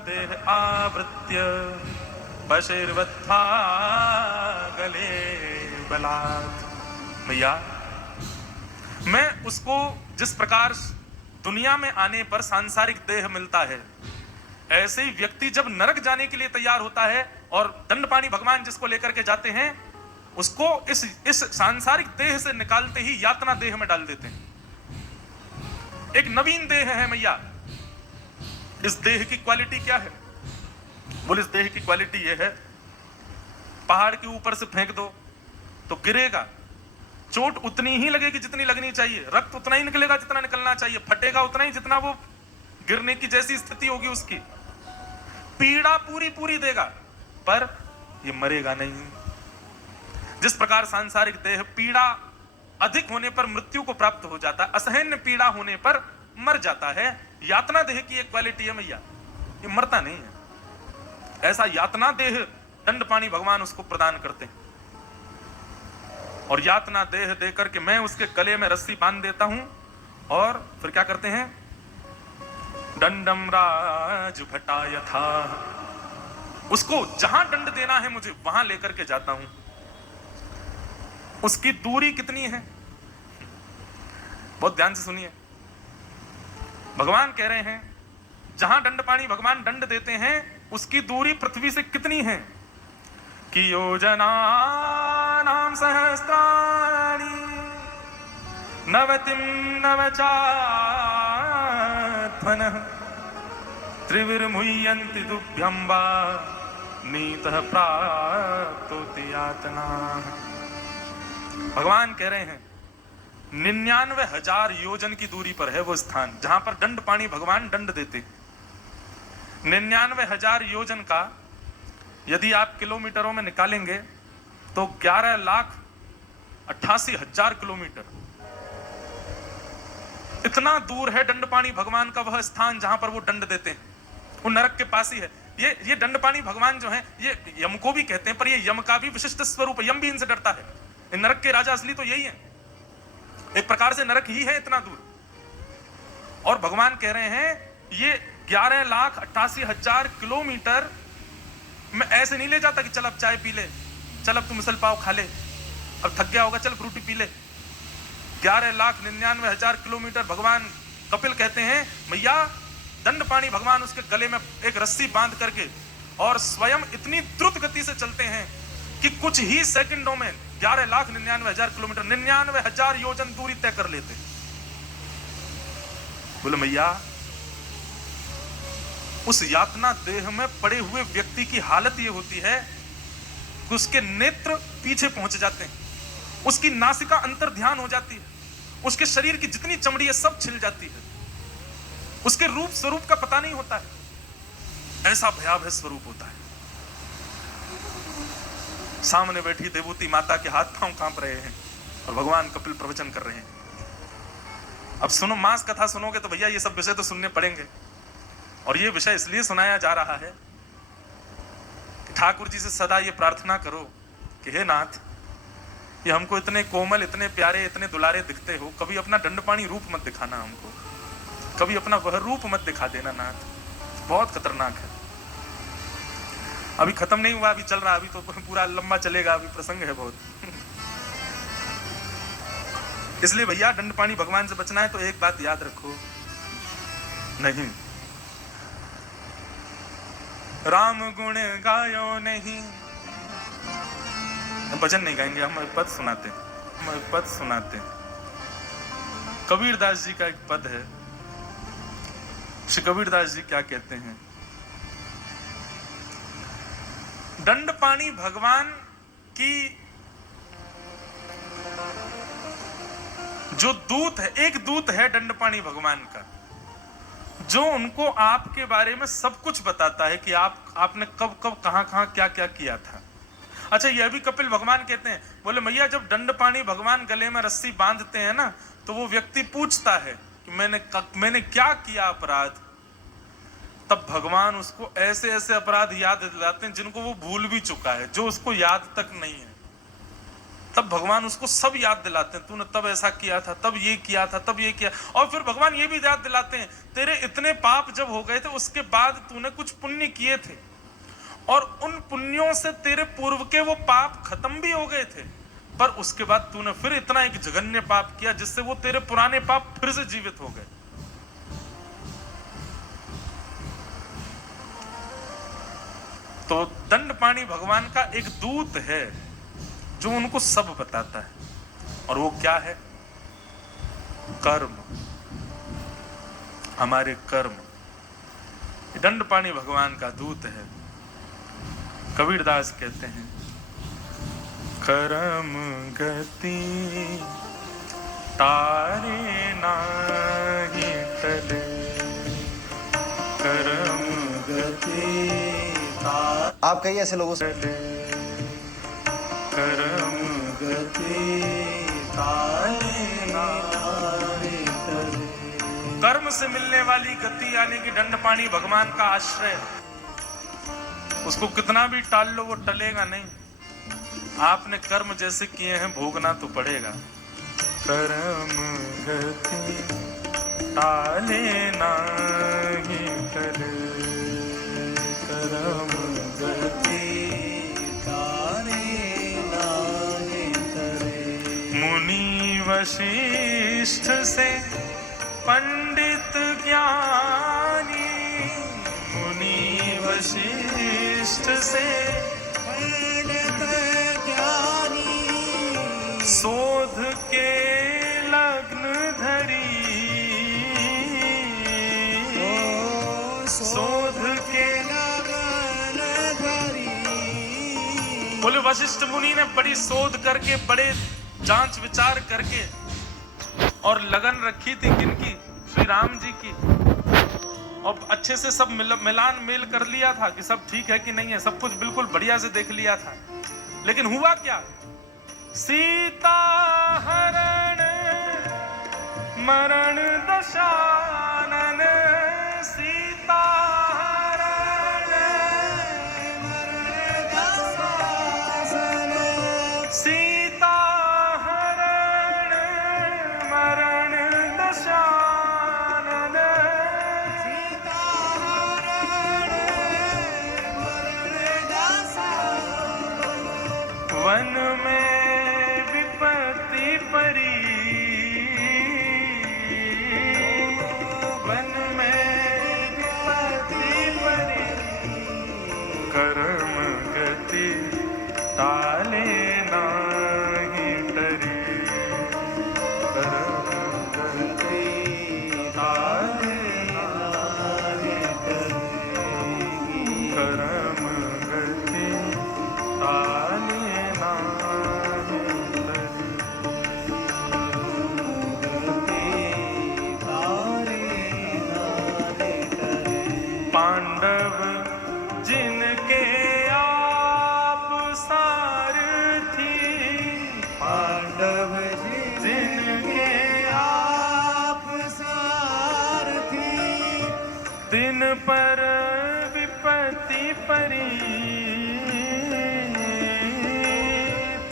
देह आवृत्य बशिर्वत्था गले बलात्। भैया मैं उसको जिस प्रकार दुनिया में आने पर सांसारिक देह मिलता है, ऐसे ही व्यक्ति जब नरक जाने के लिए तैयार होता है और दंडपाणी भगवान जिसको लेकर के जाते हैं, उसको इस सांसारिक देह से निकालते ही यातना देह में डाल देते हैं। एक नवीन देह है मैया। इस देह की क्वालिटी क्या है? बोले इस देह की क्वालिटी यह है, पहाड़ के ऊपर से फेंक दो तो गिरेगा, चोट उतनी ही लगेगी जितनी लगनी चाहिए, रक्त उतना ही निकलेगा जितना निकलना चाहिए, फटेगा उतना ही जितना वो गिरने की जैसी स्थिति होगी उसकी, पीड़ा पूरी पूरी देगा, पर ये मरेगा नहीं। जिस प्रकार सांसारिक देह पीड़ा अधिक होने पर मृत्यु को प्राप्त हो जाता है, असहनीय पीड़ा होने पर मर जाता है, यातना देह की एक क्वालिटी है मैया, ये मरता नहीं है। ऐसा यातना देह दंडपाणी भगवान उसको प्रदान करते हैं। और यातना देह देकर के मैं उसके गले में रस्सी बांध देता हूं और फिर क्या करते हैं? दंडम राज भटा यथा, उसको जहां दंड देना है मुझे वहां लेकर के जाता हूं। उसकी दूरी कितनी है? बहुत ध्यान से सुनिए। भगवान कह रहे हैं जहां दंडपाणी भगवान दंड देते हैं उसकी दूरी पृथ्वी से कितनी है कि योजनानां सहस्राणि नवतिं नवचात्मनः त्रिविर्मुह्यन्ति तुभ्यं वा नीतः प्राप्तोति यातनाः। भगवान कह रहे हैं 99,000 योजन की दूरी पर है वो स्थान जहां पर दंडपाणी भगवान दंड देते। 99,000 योजन का यदि आप किलोमीटरों में निकालेंगे तो 11,88,000 किलोमीटर, इतना दूर है दंडपाणी भगवान का वह स्थान जहां पर वो दंड देते हैं। वो नरक के पास ही है। ये दंडपाणी भगवान जो है ये यम को भी कहते हैं, पर ये यम का भी विशिष्ट स्वरूप है। यम भी इनसे डरता है। नरक के राजा असली तो यही है, एक प्रकार से नरक ही है इतना दूर। और भगवान कह रहे हैं ये 11,88,000 किलोमीटर मैं ऐसे नहीं ले जाता कि चल अब चाय पी ले, चल अब तू मिसल पाव खा ले, अब थक गया होगा चल फ्रूटी पी ले। 11,99,000 किलोमीटर भगवान कपिल कहते हैं मैया दंडपाणी भगवान उसके गले में एक रस्सी बांध करके और स्वयं इतनी द्रुत गति से चलते हैं कि कुछ ही सेकंडों में 11,99,000 किलोमीटर 99,000 योजन दूरी तय कर लेते। बोले मैया उस यातना देह में पड़े हुए व्यक्ति की हालत यह होती है कि उसके नेत्र पीछे पहुंच जाते हैं, उसकी नासिका अंतर ध्यान हो जाती है, उसके शरीर की जितनी चमड़ी है सब छिल जाती है, उसके रूप स्वरूप का पता नहीं होता है, ऐसा भयावह स्वरूप होता है। सामने बैठी देवूती माता के हाथ पांव कांप रहे हैं और भगवान कपिल प्रवचन कर रहे हैं। अब सुनो, मास कथा सुनोगे तो भैया ये सब विषय तो सुनने पड़ेंगे। और ये विषय इसलिए सुनाया जा रहा है कि ठाकुर जी से सदा ये प्रार्थना करो कि हे नाथ, ये हमको इतने कोमल, इतने प्यारे, इतने दुलारे दिखते हो, कभी अपना दंडपाणी रूप मत दिखाना हमको, कभी अपना वह रूप मत दिखा देना नाथ, बहुत खतरनाक है। अभी खत्म नहीं हुआ, अभी चल रहा, अभी तो पूरा लंबा चलेगा, अभी प्रसंग है बहुत। इसलिए भैया दंडपाणी भगवान से बचना है तो एक बात याद रखो, नहीं राम गुण गायो नहीं, भजन नहीं गाएंगे, हम एक पद सुनाते हैं, हम एक पद सुनाते हैं। कबीरदास जी का एक पद है। श्री कबीरदास जी क्या कहते हैं? दंडपाणी भगवान की जो दूत है, एक दूत है दंडपाणी भगवान का, जो उनको आपके बारे में सब कुछ बताता है कि आपने कब कब कहां कहां क्या क्या किया था। अच्छा, यह भी कपिल भगवान कहते हैं, बोले मैया जब दंडपाणी भगवान गले में रस्सी बांधते हैं ना तो वो व्यक्ति पूछता है कि मैंने क्या किया अपराध, तब भगवान उसको ऐसे ऐसे अपराध याद दिलाते हैं जिनको वो भूल भी चुका है, जो उसको याद तक नहीं है। तब भगवान उसको सब याद दिलाते हैं, तूने तब ऐसा किया था, तब ये किया था, तब ये किया। और फिर भगवान ये भी याद दिलाते हैं, तेरे इतने पाप जब हो गए थे उसके बाद तूने कुछ पुण्य किए थे और उन पुण्यों से तेरे पूर्व के वो पाप खत्म भी हो गए थे, पर उसके बाद तूने फिर इतना एक जघन्य पाप किया जिससे वो तेरे पुराने पाप फिर से जीवित हो गए। तो दंडपाणी भगवान का एक दूत है जो उनको सब बताता है, और वो क्या है? कर्म, हमारे कर्म। दंडपाणी भगवान का दूत है। कबीरदास कहते हैं, कर्म गति तारे नाही टले, कर्म गति आप कहिए ऐसे लोगों से, कर्म गति तारे नाही टले। कर्म से मिलने वाली गति यानी कि दंडपाणी भगवान का आश्रय, उसको कितना भी टाल लो वो टलेगा नहीं। आपने कर्म जैसे किए हैं भोगना तो पड़ेगा। कर्म गति टाले नाही टले, कर्म गति टाले नाही टले। मुनि वशिष्ठ से पंडित ज्ञानी, मुनि वशिष्ठ से पंडित ज्ञानी, शोध के लग्न धरी, शोध के लग्न धरी। बोले वशिष्ठ मुनि ने बड़ी शोध करके, बड़े जांच विचार करके और लगन रखी थी किनकी? श्री राम जी की। और अच्छे से सब मिलान मेल कर लिया था कि सब ठीक है कि नहीं है, सब कुछ बिल्कुल बढ़िया से देख लिया था। लेकिन हुआ क्या? सीता हरण मरण दशानन, सीता हरण मरण दशानन, सीता हरण मरण दशानन, सीता हरण मरण दशानन। वन में विपत्ति परी, वन में विपत्ति परी, कर्म गति टाले नाही टरी, कर्म गति टाले नाही टरी, कर्म गति टाले नाही टरी, पांडव जिनके आप सारथी, पांडव जिनके आप सारथी, दिन पर विपत्ति परी,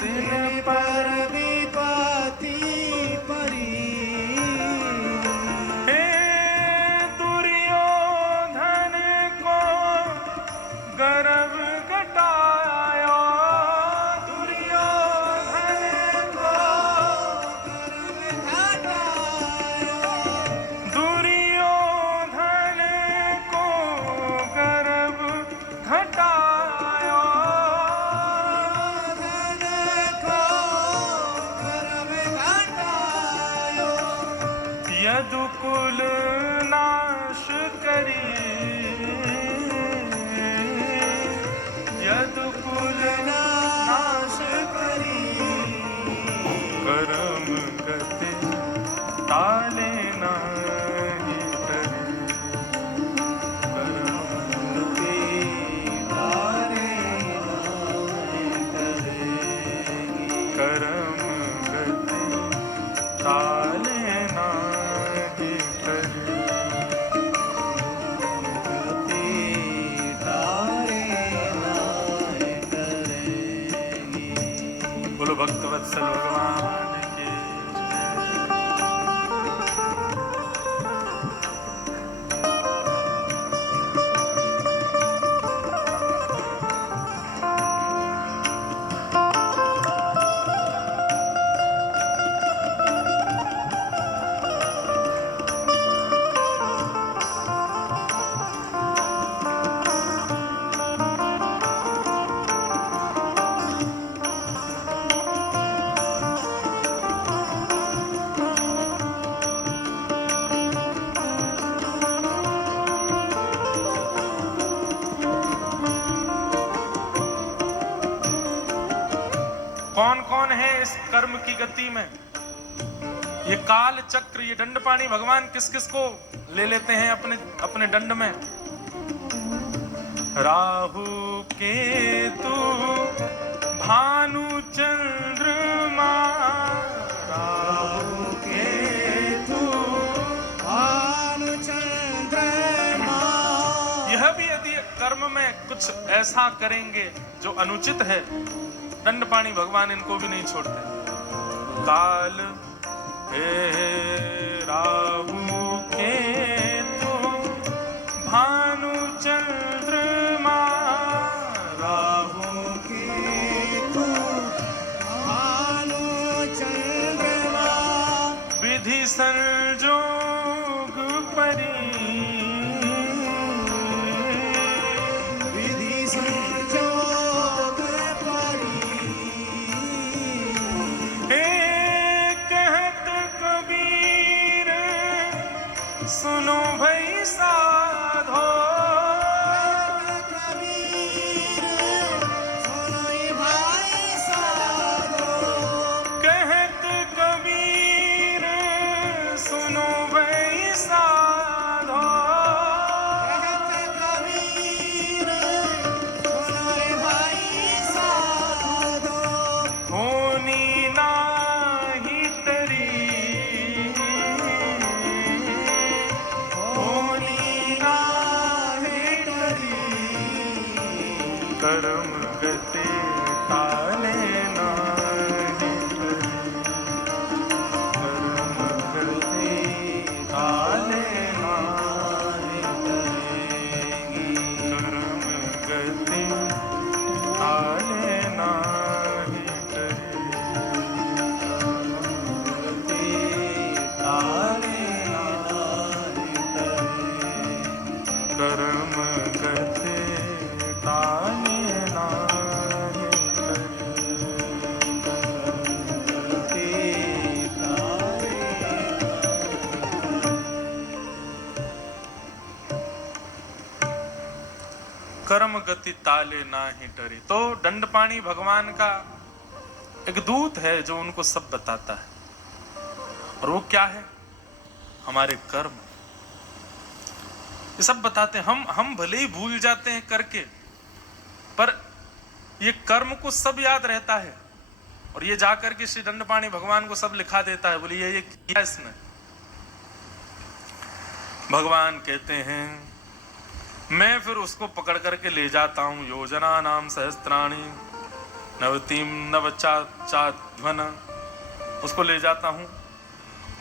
दिन पर विपत्ति परी। गर्व घटाया, दुर्योधन को गर्व घटाया, दुर्योधन को गर्व घटाया, दुर्योधन को गर्व घटाया। यदुकुल नाश करी, यदुकुल नाश करी, कर्म गति टाले नाही टरी, कर्म गति टाले नाही टरी, कर्म गति टाले नाही टरी। बोलो भक्तवत्सल भगवान की। कौन कौन है इस कर्म की गति में? ये काल चक्र, ये दंडपाणी भगवान किस किस को ले लेते हैं अपने अपने दंड में? राहु केतु भानु चंद्रमा, राहु केतु भानु चंद्रमा। यह भी यदि कर्म में कुछ ऐसा करेंगे जो अनुचित है, दंडपाणी भगवान इनको भी नहीं छोड़ते। काल हे राहु केतु भानु चंद्रमा, राहु केतु भानु चंद्रमा। विधि संजोग परी, विधि संजोग परी। हे कहत कबीर सुनो भई साधो, कबीर सुनो भाई साधो। कहत कबीर सुनो भई साधो, कबीर सुनो भाई साधो। होनी नाही तरी, होनी नाहि डरी। कर्म गति ताले नाही तरी, कर्म गति ताले नाही तरी, कर्म गति ताले नाही तरी। कर्म गति ताले नाही कर्म गति ताले नाही डरी। तो दंडपाणी भगवान का एक दूत है जो उनको सब बताता है, और वो क्या है? हमारे कर्म, ये सब बताते हैं। हम भले ही भूल जाते हैं करके, पर ये कर्म को सब याद रहता है, और ये जाकर के श्री दंडपाणी भगवान को सब लिखा देता है। बोलिए ये किया इसने? भगवान कहते हैं मैं फिर उसको पकड़ करके ले जाता हूं। योजना नाम सहस्त्राणी नवतीम नवचाध्वन, उसको ले जाता हूं,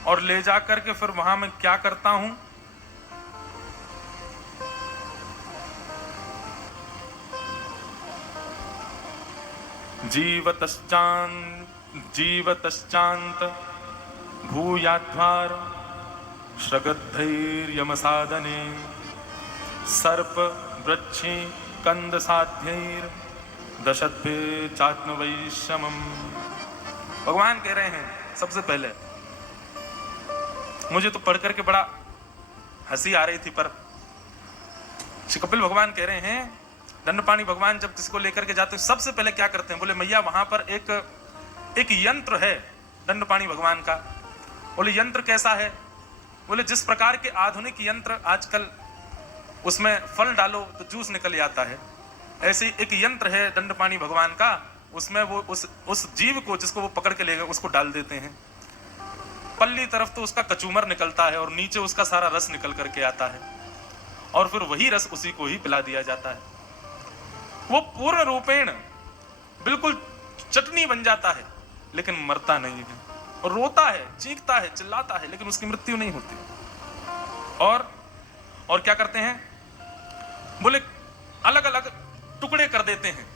और ले जा करके फिर वहां मैं क्या करता हूं? जीवतश्चान्त भूयाध्वार श्रगद्धैर्यम साधने सर्प वृक्षि कंद साध्यैर दशद्भे चात्मवैषमम। भगवान कह रहे हैं, सबसे पहले मुझे तो पढ़ करके बड़ा हंसी आ रही थी, पर श्री कपिल भगवान कह रहे हैं दंडपाणी भगवान जब किसी को लेकर के जाते हैं सबसे पहले क्या करते हैं? बोले मैया वहां पर एक यंत्र है दंडपाणी भगवान का। बोले यंत्र कैसा है? बोले जिस प्रकार के आधुनिक यंत्र आजकल उसमें फल डालो तो जूस निकल आता है, ऐसे एक यंत्र है दंडपाणी भगवान का। उसमें वो उस जीव को जिसको वो पकड़ के ले गए उसको डाल देते हैं, पल्ली तरफ तो उसका कचूमर निकलता है और नीचे उसका सारा रस निकल करके आता है, और फिर वही रस उसी को ही पिला दिया जाता है। वो पूर्ण रूपेण बिल्कुल चटनी बन जाता है। लेकिन मरता नहीं है, और रोता है, चीखता है, चिल्लाता है, लेकिन उसकी मृत्यु नहीं होती। और क्या करते हैं, बोले अलग अलग टुकड़े कर देते हैं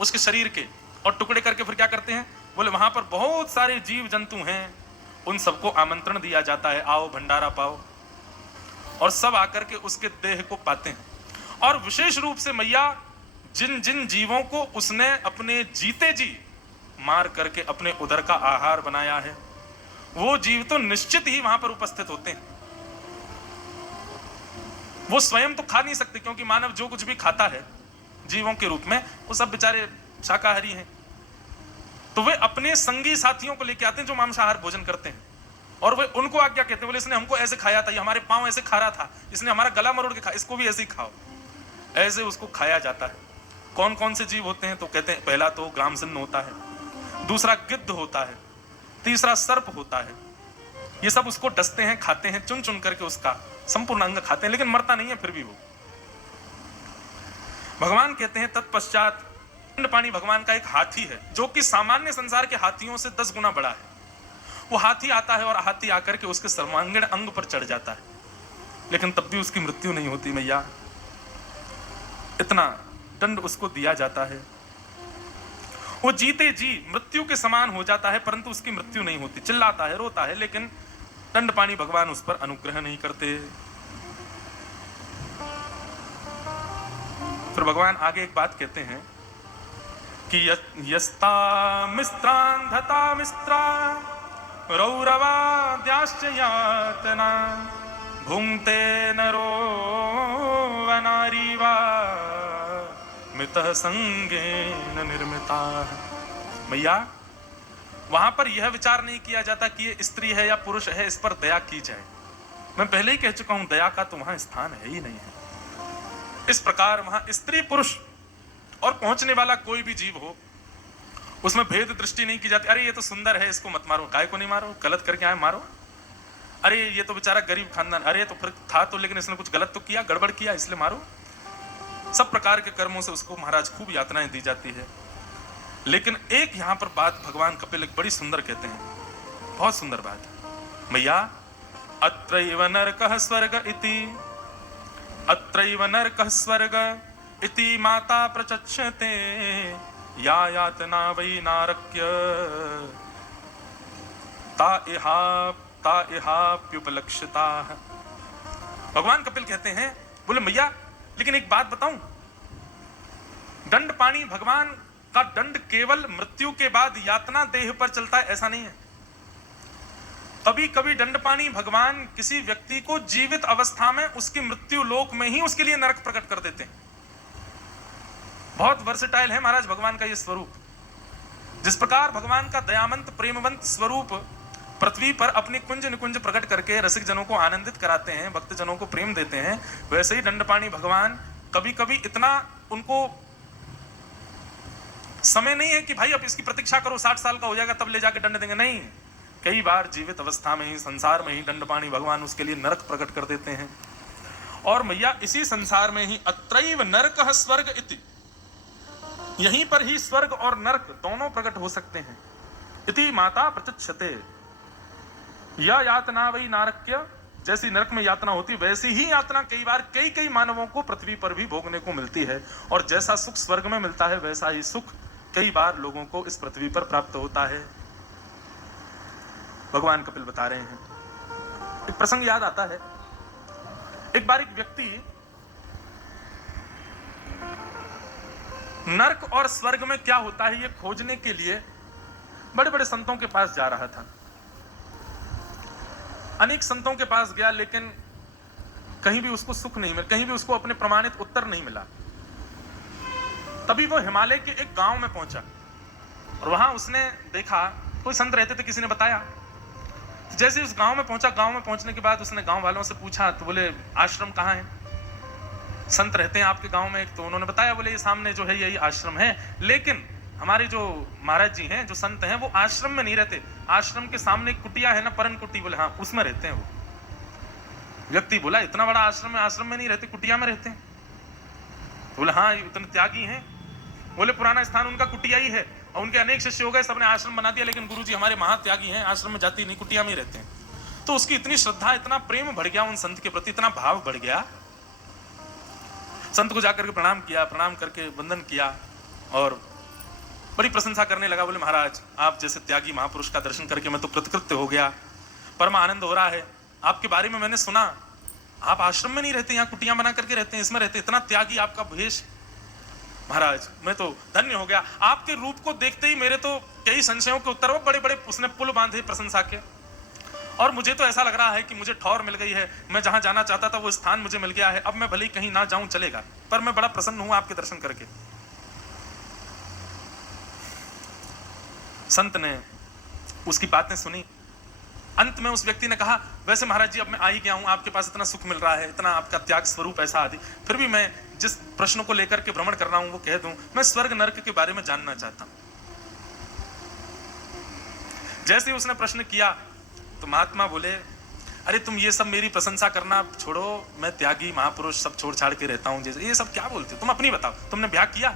उसके शरीर के, और टुकड़े करके फिर क्या करते हैं, बोले वहां पर बहुत सारे जीव जंतु हैं, उन सबको आमंत्रण दिया जाता है, आओ भंडारा पाओ, और सब आकर के उसके देह को पाते हैं। और विशेष रूप से मैया जिन जिन जीवों को उसने अपने जीते जी मार करके अपने उदर का आहार बनाया है, वो जीव तो निश्चित ही वहां पर उपस्थित होते हैं। वो स्वयं तो खा नहीं सकते, क्योंकि मानव जो कुछ भी खाता है जीवों के रूप में, वो सब बेचारे शाकाहारी हैं। तो वे अपने संगी साथियों को लेके आते हैं जो मांसाहार भोजन करते हैं, और वे उनको आज्ञा कहते हैं, बोले इसने हमको ऐसे खाया था, ये हमारे पांव ऐसे खा रहा था, इसने हमारा गला मरोड़ के खाया, इसको भी ऐसे ही खाओ। ऐसे उसको खाया जाता है। कौन कौन से जीव होते हैं, तो कहते हैं पहला तो ग्रामसिंह होता है, दूसरा गिद्ध होता है, तीसरा सर्प होता है। ये सब उसको डसते हैं, खाते हैं, चुन चुन करके उसका संपूर्ण अंग खाते हैं, लेकिन मरता नहीं है फिर भी वो। भगवान कहते हैं तत्पश्चात दंडपाणी भगवान का एक हाथी है, जो कि सामान्य संसार के हाथियों से 10 गुना बड़ा है। वो हाथी आता है और हाथी आकर के उसके सर्वांगीण अंग पर चढ़ जाता है, लेकिन तब भी उसकी मृत्यु नहीं होती मैया। इतना दंड उसको दिया जाता है, वो जीते जी मृत्यु के समान हो जाता है, परंतु उसकी मृत्यु नहीं होती। चिल्लाता है, रोता है, लेकिन दंडपाणी भगवान उस पर अनुग्रह नहीं करते। फिर भगवान आगे एक बात कहते हैं कि यस्ता मिस्त्रांधता मिस्त्रा रौरवाद्याश्च यातना भुंक्ते नरो वनारी वा मितः संगेन निर्मिता। मैया वहां पर यह विचार नहीं किया जाता कि ये स्त्री है या पुरुष है, इस पर दया की जाए। मैं पहले ही कह चुका हूं, दया का तो वहां स्थान है ही नहीं है। इस प्रकार वहां स्त्री पुरुष और पहुंचने वाला कोई भी जीव हो, उसमें भेद दृष्टि नहीं की जाती। अरे ये तो सुंदर है, इसको मत मारो, काय को नहीं मारो, गलत करके आए मारो। अरे ये तो बेचारा गरीब खानदान, अरे तो फिर था तो, लेकिन इसने कुछ गलत तो किया, गड़बड़ किया, इसलिए मारो। सब प्रकार के कर्मों से उसको महाराज खूब यातनाएं दी जाती है। लेकिन एक यहां पर बात भगवान कपिल एक बड़ी सुंदर कहते हैं, बहुत सुंदर बात है। मैया अत्रैव नरकः स्वर्ग इति, अत्रैव नरकः स्वर्ग इति माता प्रचक्षते या यातना वै नारक्य ता इहाप्युपलक्षिता। भगवान कपिल कहते हैं, बोले मैया लेकिन एक बात बताऊं, दंडपाणी भगवान का दंड केवल मृत्यु के बाद यातना देह पर चलता है ऐसा नहीं है। कभी कभी दंडपाणी भगवान किसी व्यक्ति को जीवित अवस्था में उसकी मृत्यु लोक में ही उसके लिए नरक प्रकट कर देते हैं। बहुत वर्सेटाइल है महाराज भगवान का ये स्वरूप। जिस प्रकार भगवान का दयावंत प्रेमवंत स्वरूप पृथ्वी पर अपनी कुंज निकुंज प्रकट करके रसिक जनों को आनंदित कराते हैं, भक्त जनों को प्रेम देते हैं, वैसे ही दंडपाणी भगवान कभी कभी इतना उनको समय नहीं है कि भाई अब इसकी प्रतीक्षा करो 60 साल का हो जाएगा तब ले जाके दंड देंगे, नहीं। कई बार जीवित अवस्था में ही, संसार में ही दंडपाणी भगवान उसके लिए नरक प्रकट कर देते हैं। और मैया इसी संसार में ही अत्रैव नरकः स्वर्ग इति, यहीं पर ही स्वर्ग और नरक दोनों प्रकट हो सकते हैं। इति माता प्रचक्षते या यातना वही नारक्य, जैसी नरक में यातना होती वैसी ही यातना कई बार कई कई मानवों को पृथ्वी पर भी भोगने को मिलती है। और जैसा सुख स्वर्ग में मिलता है वैसा ही सुख कई बार लोगों को इस पृथ्वी पर प्राप्त होता है। भगवान कपिल बता रहे हैं। एक प्रसंग याद आता है, एक बार एक व्यक्ति नरक और स्वर्ग में क्या होता है ये खोजने के लिए बड़े बड़े संतों के पास जा रहा था। अनेक संतों के पास गया, लेकिन कहीं भी उसको सुख नहीं मिला, कहीं भी उसको अपने प्रमाणित उत्तर नहीं मिला। तभी वो हिमालय के एक गांव में पहुंचा और वहां उसने देखा कोई संत रहते थे, किसी ने बताया। जैसे उस गांव में पहुंचा, गांव में पहुंचने के बाद उसने गांव वालों से पूछा, तो बोले आश्रम कहाँ है, संत रहते हैं आपके गांव में एक? तो उन्होंने बताया, बोले ये सामने जो है यही आश्रम है, लेकिन हमारे जो महाराज जी हैं, जो संत हैं, वो आश्रम में नहीं रहते, आश्रम के सामने एक कुटिया है ना, परन कुटी, बोले हाँ उसमें रहते हैं वो। व्यक्ति बोला इतना बड़ा आश्रम है, आश्रम में नहीं रहते, कुटिया में रहते हैं? बोले हाँ इतने त्यागी हैं। बोले पुराना स्थान उनका कुटिया ही है, और उनके अनेक शिष्य हो गए, सबने आश्रम बना दिया, लेकिन गुरुजी हमारे महात्यागी हैं, आश्रम में जाती नहीं, कुटिया में ही रहते हैं। तो उसकी इतनी श्रद्धा, इतना प्रेम बढ़ गया उन संत के प्रति, इतना भाव बढ़ गया, संत को जाकर के प्रणाम किया, प्रणाम करके वंदन किया और बड़ी प्रशंसा करने लगा। बोले महाराज आप जैसे त्यागी महापुरुष का दर्शन करके मैं तो कृतकृत्य हो गया, परम आनंद हो रहा है। आपके बारे में मैंने सुना, आप आश्रम में नहीं रहते, यहाँ कुटियां बना करके रहते हैं, इसमें रहते, इतना त्यागी आपका भेष। महाराज मैं तो धन्य हो गया, आपके रूप को देखते ही मेरे तो कई संशयों के उत्तर, वो बड़े बड़े उसने पुल बांधे प्रशंसा के, और मुझे तो ऐसा लग रहा है कि मुझे ठौर मिल गई है, मैं जहां जाना चाहता था वो स्थान मुझे मिल गया है, अब मैं भले ही कहीं ना जाऊं चलेगा, पर मैं बड़ा प्रसन्न हूं आपके दर्शन करके। संत ने उसकी बातें सुनी। अंत में उस व्यक्ति ने कहा वैसे महाराज जी अब मैं आ ही गया हूं, आपके पास इतना सुख मिल रहा है, इतना आपका त्याग स्वरूप ऐसा आदि, फिर भी मैं जिस प्रश्न को लेकर के भ्रमण कर रहा हूं वो कह दूं, मैं स्वर्ग नरक के बारे में जानना चाहता हूं। जैसे ही उसने प्रश्न किया तो महात्मा बोले अरे तुम ये सब मेरी प्रशंसा करना छोड़ो, मैं त्यागी महापुरुष सब छोड़ छाड़ के रहता हूं, जैसे ये सब क्या बोलते हो, तुम अपनी बताओ, तुमने ब्याह किया?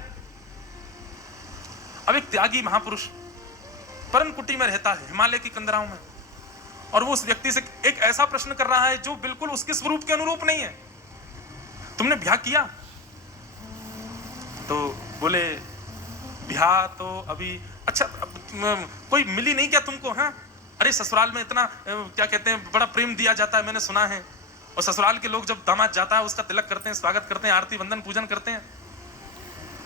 अब एक त्यागी महापुरुष परम कुटी में रहता है, हिमालय की कंदराओं में, और वो उस व्यक्ति से एक ऐसा प्रश्न कर रहा है जो बिल्कुल उसके स्वरूप के अनुरूप नहीं है, तुमने ब्याह किया? तो बोले ब्याह तो अभी, अच्छा कोई मिली नहीं क्या तुमको? हाँ, अरे ससुराल में इतना क्या कहते हैं बड़ा प्रेम दिया जाता है, मैंने सुना है, और ससुराल के लोग जब दामाद जाता है उसका तिलक करते हैं, स्वागत करते हैं, आरती वंदन पूजन करते हैं।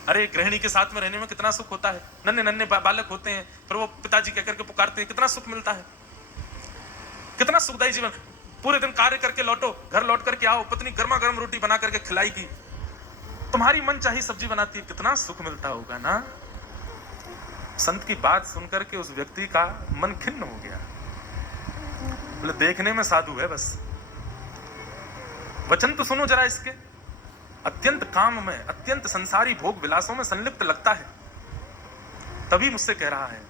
अरे गृहिणी के साथ में रहने में कितना सुख होता है, नन्हे नन्हे बालक होते हैं, फिर वो पिताजी कहकर के पुकारते हैं, कितना सुख मिलता है, कितना सुखदायी जीवन। पूरे दिन कार्य करके लौटो, घर लौट करके आओ, पत्नी गर्मा गर्म रोटी बना करके खिलाएगी, तुम्हारी मन चाही सब्जी बनाती है, कितना सुख मिलता होगा ना। संत की बात सुनकर के उस व्यक्ति का मन खिन्न हो गया। बोले देखने में साधु है बस, वचन तो सुनो जरा इसके, अत्यंत काम में, अत्यंत संसारी भोग विलासों में संलिप्त लगता है, तभी मुझसे कह रहा है।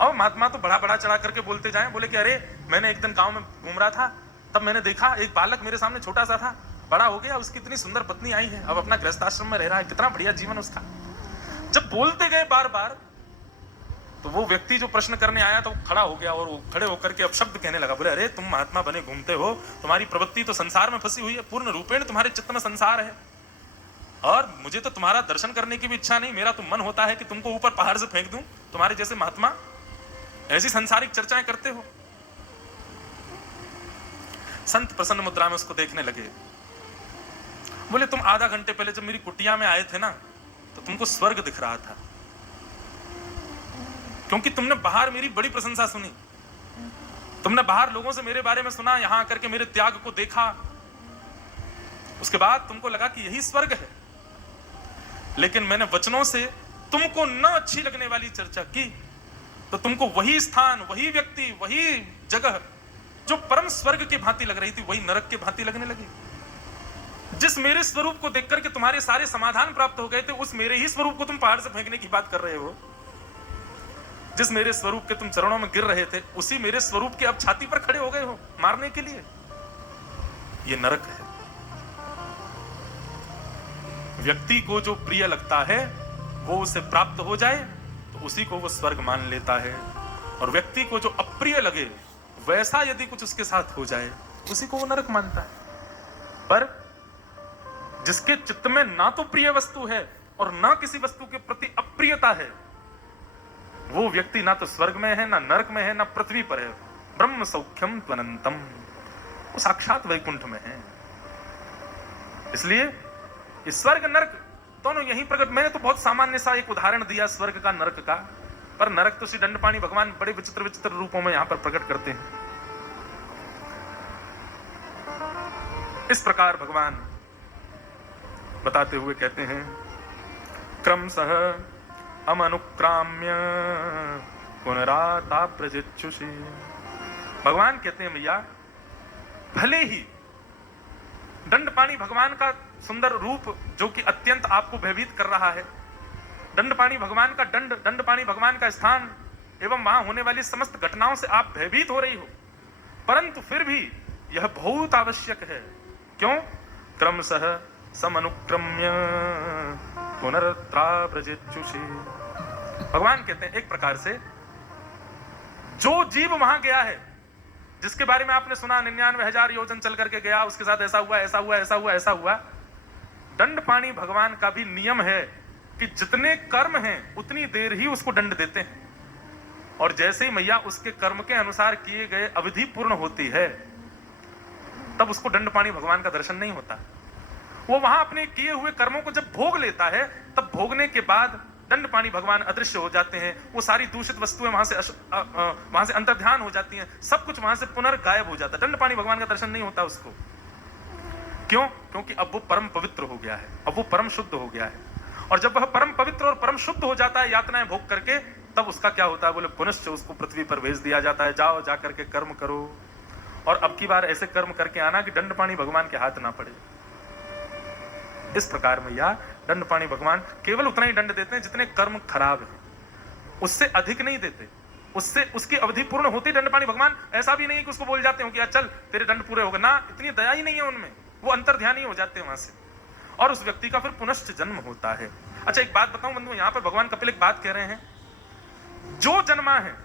और महात्मा तो बड़ा बड़ा चढ़ा करके बोलते जाएं, बोले कि अरे मैंने एक दिन गांव में घूम रहा था, तब मैंने देखा एक बालक मेरे सामने छोटा सा था, बड़ा हो गया, उसकी इतनी सुंदर पत्नी आई है, अब अपना गृहस्थाश्रम में रह रहा है, कितना बढ़िया जीवन उसका। जब बोलते गए बार बार, तो वो व्यक्ति जो प्रश्न करने आया था वो खड़ा हो गया, और वो खड़े होकर के अब शब्द कहने लगा। बोले अरे तुम महात्मा बने घूमते हो, तुम्हारी प्रवृत्ति तो संसार में फंसी हुई है, पूर्ण रूपेण तुम्हारे चित्त में संसार है, और मुझे तो तुम्हारा दर्शन करने की भी इच्छा नहीं, मेरा तो मन होता है कि तुमको ऊपर पहाड़ से फेंक दूं, तुम्हारे जैसे महात्मा ऐसी संसारिक चर्चाएं करते हो। संत प्रसन्न मुद्रा में उसको देखने लगे। बोले तुम आधा घंटे पहले जब मेरी कुटिया में आए थे ना, तो तुमको स्वर्ग दिख रहा था, क्योंकि तुमने बाहर मेरी बड़ी प्रशंसा सुनी, तुमने बाहर लोगों से मेरे बारे में सुना, यहां आकर के मेरे त्याग को देखा, उसके बाद तुमको लगा कि यही स्वर्ग है। लेकिन मैंने वचनों से तुमको न अच्छी लगने वाली चर्चा की, तो तुमको वही स्थान, वही व्यक्ति, वही जगह जो परम स्वर्ग की भांति लग रही थी, वही नरक की भांति लगने लगी। जिस मेरे स्वरूप को देख करके तुम्हारे सारे समाधान प्राप्त हो गए थे, उस मेरे ही स्वरूप को तुम पहाड़ से फेंकने की बात कर रहे हो। जिस मेरे स्वरूप के तुम चरणों में गिर रहे थे, उसी मेरे स्वरूप के अब छाती पर खड़े हो गए हो मारने के लिए। ये नरक है। व्यक्ति को जो प्रिय लगता है वो उसे प्राप्त हो जाए तो उसी को वो स्वर्ग मान लेता है, और व्यक्ति को जो अप्रिय लगे वैसा यदि कुछ उसके साथ हो जाए उसी को वो नरक मानता है। पर जिसके चित्त में ना तो प्रिय वस्तु है और ना किसी वस्तु के प्रति अप्रियता है, वो व्यक्ति ना तो स्वर्ग में है, ना नरक में है, ना पृथ्वी पर है। ब्रह्म सौख्यम त्वनंतम, वो साक्षात वैकुंठ में है। इसलिए ये स्वर्ग नरक दोनों यही प्रकट। मैंने तो बहुत सामान्य सा एक उदाहरण दिया स्वर्ग का, नरक का, पर नरक तो श्री दंडपाणि भगवान बड़े विचित्र विचित्र रूपों में यहां पर प्रकट करते हैं। इस प्रकार भगवान बताते हुए कहते हैं, क्रमशः अमनुक्राम्य पुनराताप्रजिच्छुषि। भगवान कहते हैं भैया, भले ही दंडपाणि भगवान का सुंदर रूप जो कि अत्यंत आपको भयभीत कर रहा है, दंडपाणि भगवान का दंड, दंडपाणि भगवान का स्थान एवं वहां होने वाली समस्त घटनाओं से आप भयभीत हो रही हो, परंतु फिर भी यह बहुत आवश्यक है। क्यों? क्रमशः समनुक्रम्य पुनरत्राव्रजिच्छुषि। भगवान कहते हैं एक प्रकार से जो जीव वहां गया है, जिसके बारे में आपने सुना 99,000 योजन चल करके गया, उसके साथ ऐसा हुआ, ऐसा हुआ, ऐसा हुआ, ऐसा हुआ। दंडपाणी भगवान का भी नियम है कि जितने कर्म हैं उतनी देर ही उसको दंड देते हैं, और जैसे ही मैया उसके कर्म के अनुसार किए गए अवधि पूर्ण होती है तब उसको दंडपाणी भगवान का दर्शन नहीं होता। वो वहां अपने किए हुए कर्मों को जब भोग लेता है तब भोगने के बाद दंडपाणी भगवान अदृश्य हो जाते हैं। वो सारी दूषित वस्तुएं वहां से अंतर्ध्यान हो जाती हैं, सब कुछ वहां से पुनर्गायब हो जाता है। दंडपाणी भगवान का दर्शन नहीं होता उसको। क्यों? क्योंकि अब वो परम पवित्र हो गया है, अब वो परम शुद्ध हो गया है। और जब वह परम पवित्र और परम शुद्ध हो जाता है यातनाएं भोग करके, तब उसका क्या होता है? बोले पुनश्च उसको पृथ्वी पर भेज दिया जाता है, जाओ जा करके कर्म करो, और अब की बार ऐसे कर्म करके आना कि दंडपाणी भगवान के हाथ ना पड़े। इस प्रकार में या दंडपाणी भगवान केवल उतना ही दंड देते हैं जितने कर्म खराब है, उससे अधिक नहीं देते। उससे उसकी अवधि पूर्ण होती दंडपाणी भगवान ऐसा भी नहीं कि उसको बोल जाते हो कि चल तेरे दंड पूरे हो गए, ना, इतनी दया ही नहीं है उनमें, वो अंतर्ध्यानी हो जाते हैं वहां से, और उस व्यक्ति का फिर पुनश्च जन्म होता है। अच्छा एक बात बताऊं बंधु, यहाँ पर भगवान कपिल एक बात कह रहे हैं, जो जन्मा है,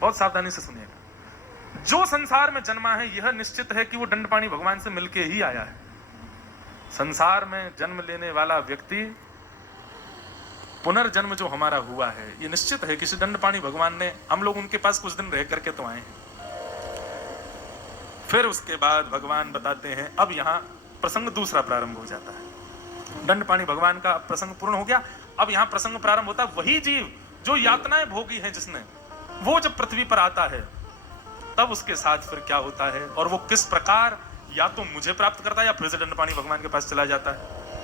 बहुत सावधानी से सुनिएगा, जो संसार में जन्मा है यह निश्चित है कि वो दंडपाणी भगवान से मिलके ही आया है। संसार में जन्म लेने वाला व्यक्ति, पुनर्जन्म जो हमारा हुआ है ये निश्चित है किसी दंडपाणी भगवान ने, हम लोग उनके पास कुछ दिन रह करके तो आए हैं। फिर उसके बाद भगवान बताते हैं, अब यहाँ प्रसंग दूसरा प्रारंभ हो जाता है। दंडपाणी भगवान का प्रसंग पूर्ण हो गया, अब यहाँ प्रसंग प्रारंभ होता है। वही जीव जो यातनाएं भोगी है जिसने, वो जब पृथ्वी पर आता है तब उसके साथ फिर क्या होता है, और वो किस प्रकार या तो मुझे प्राप्त करता है या फिर से दंडपाणी भगवान के पास चला जाता है।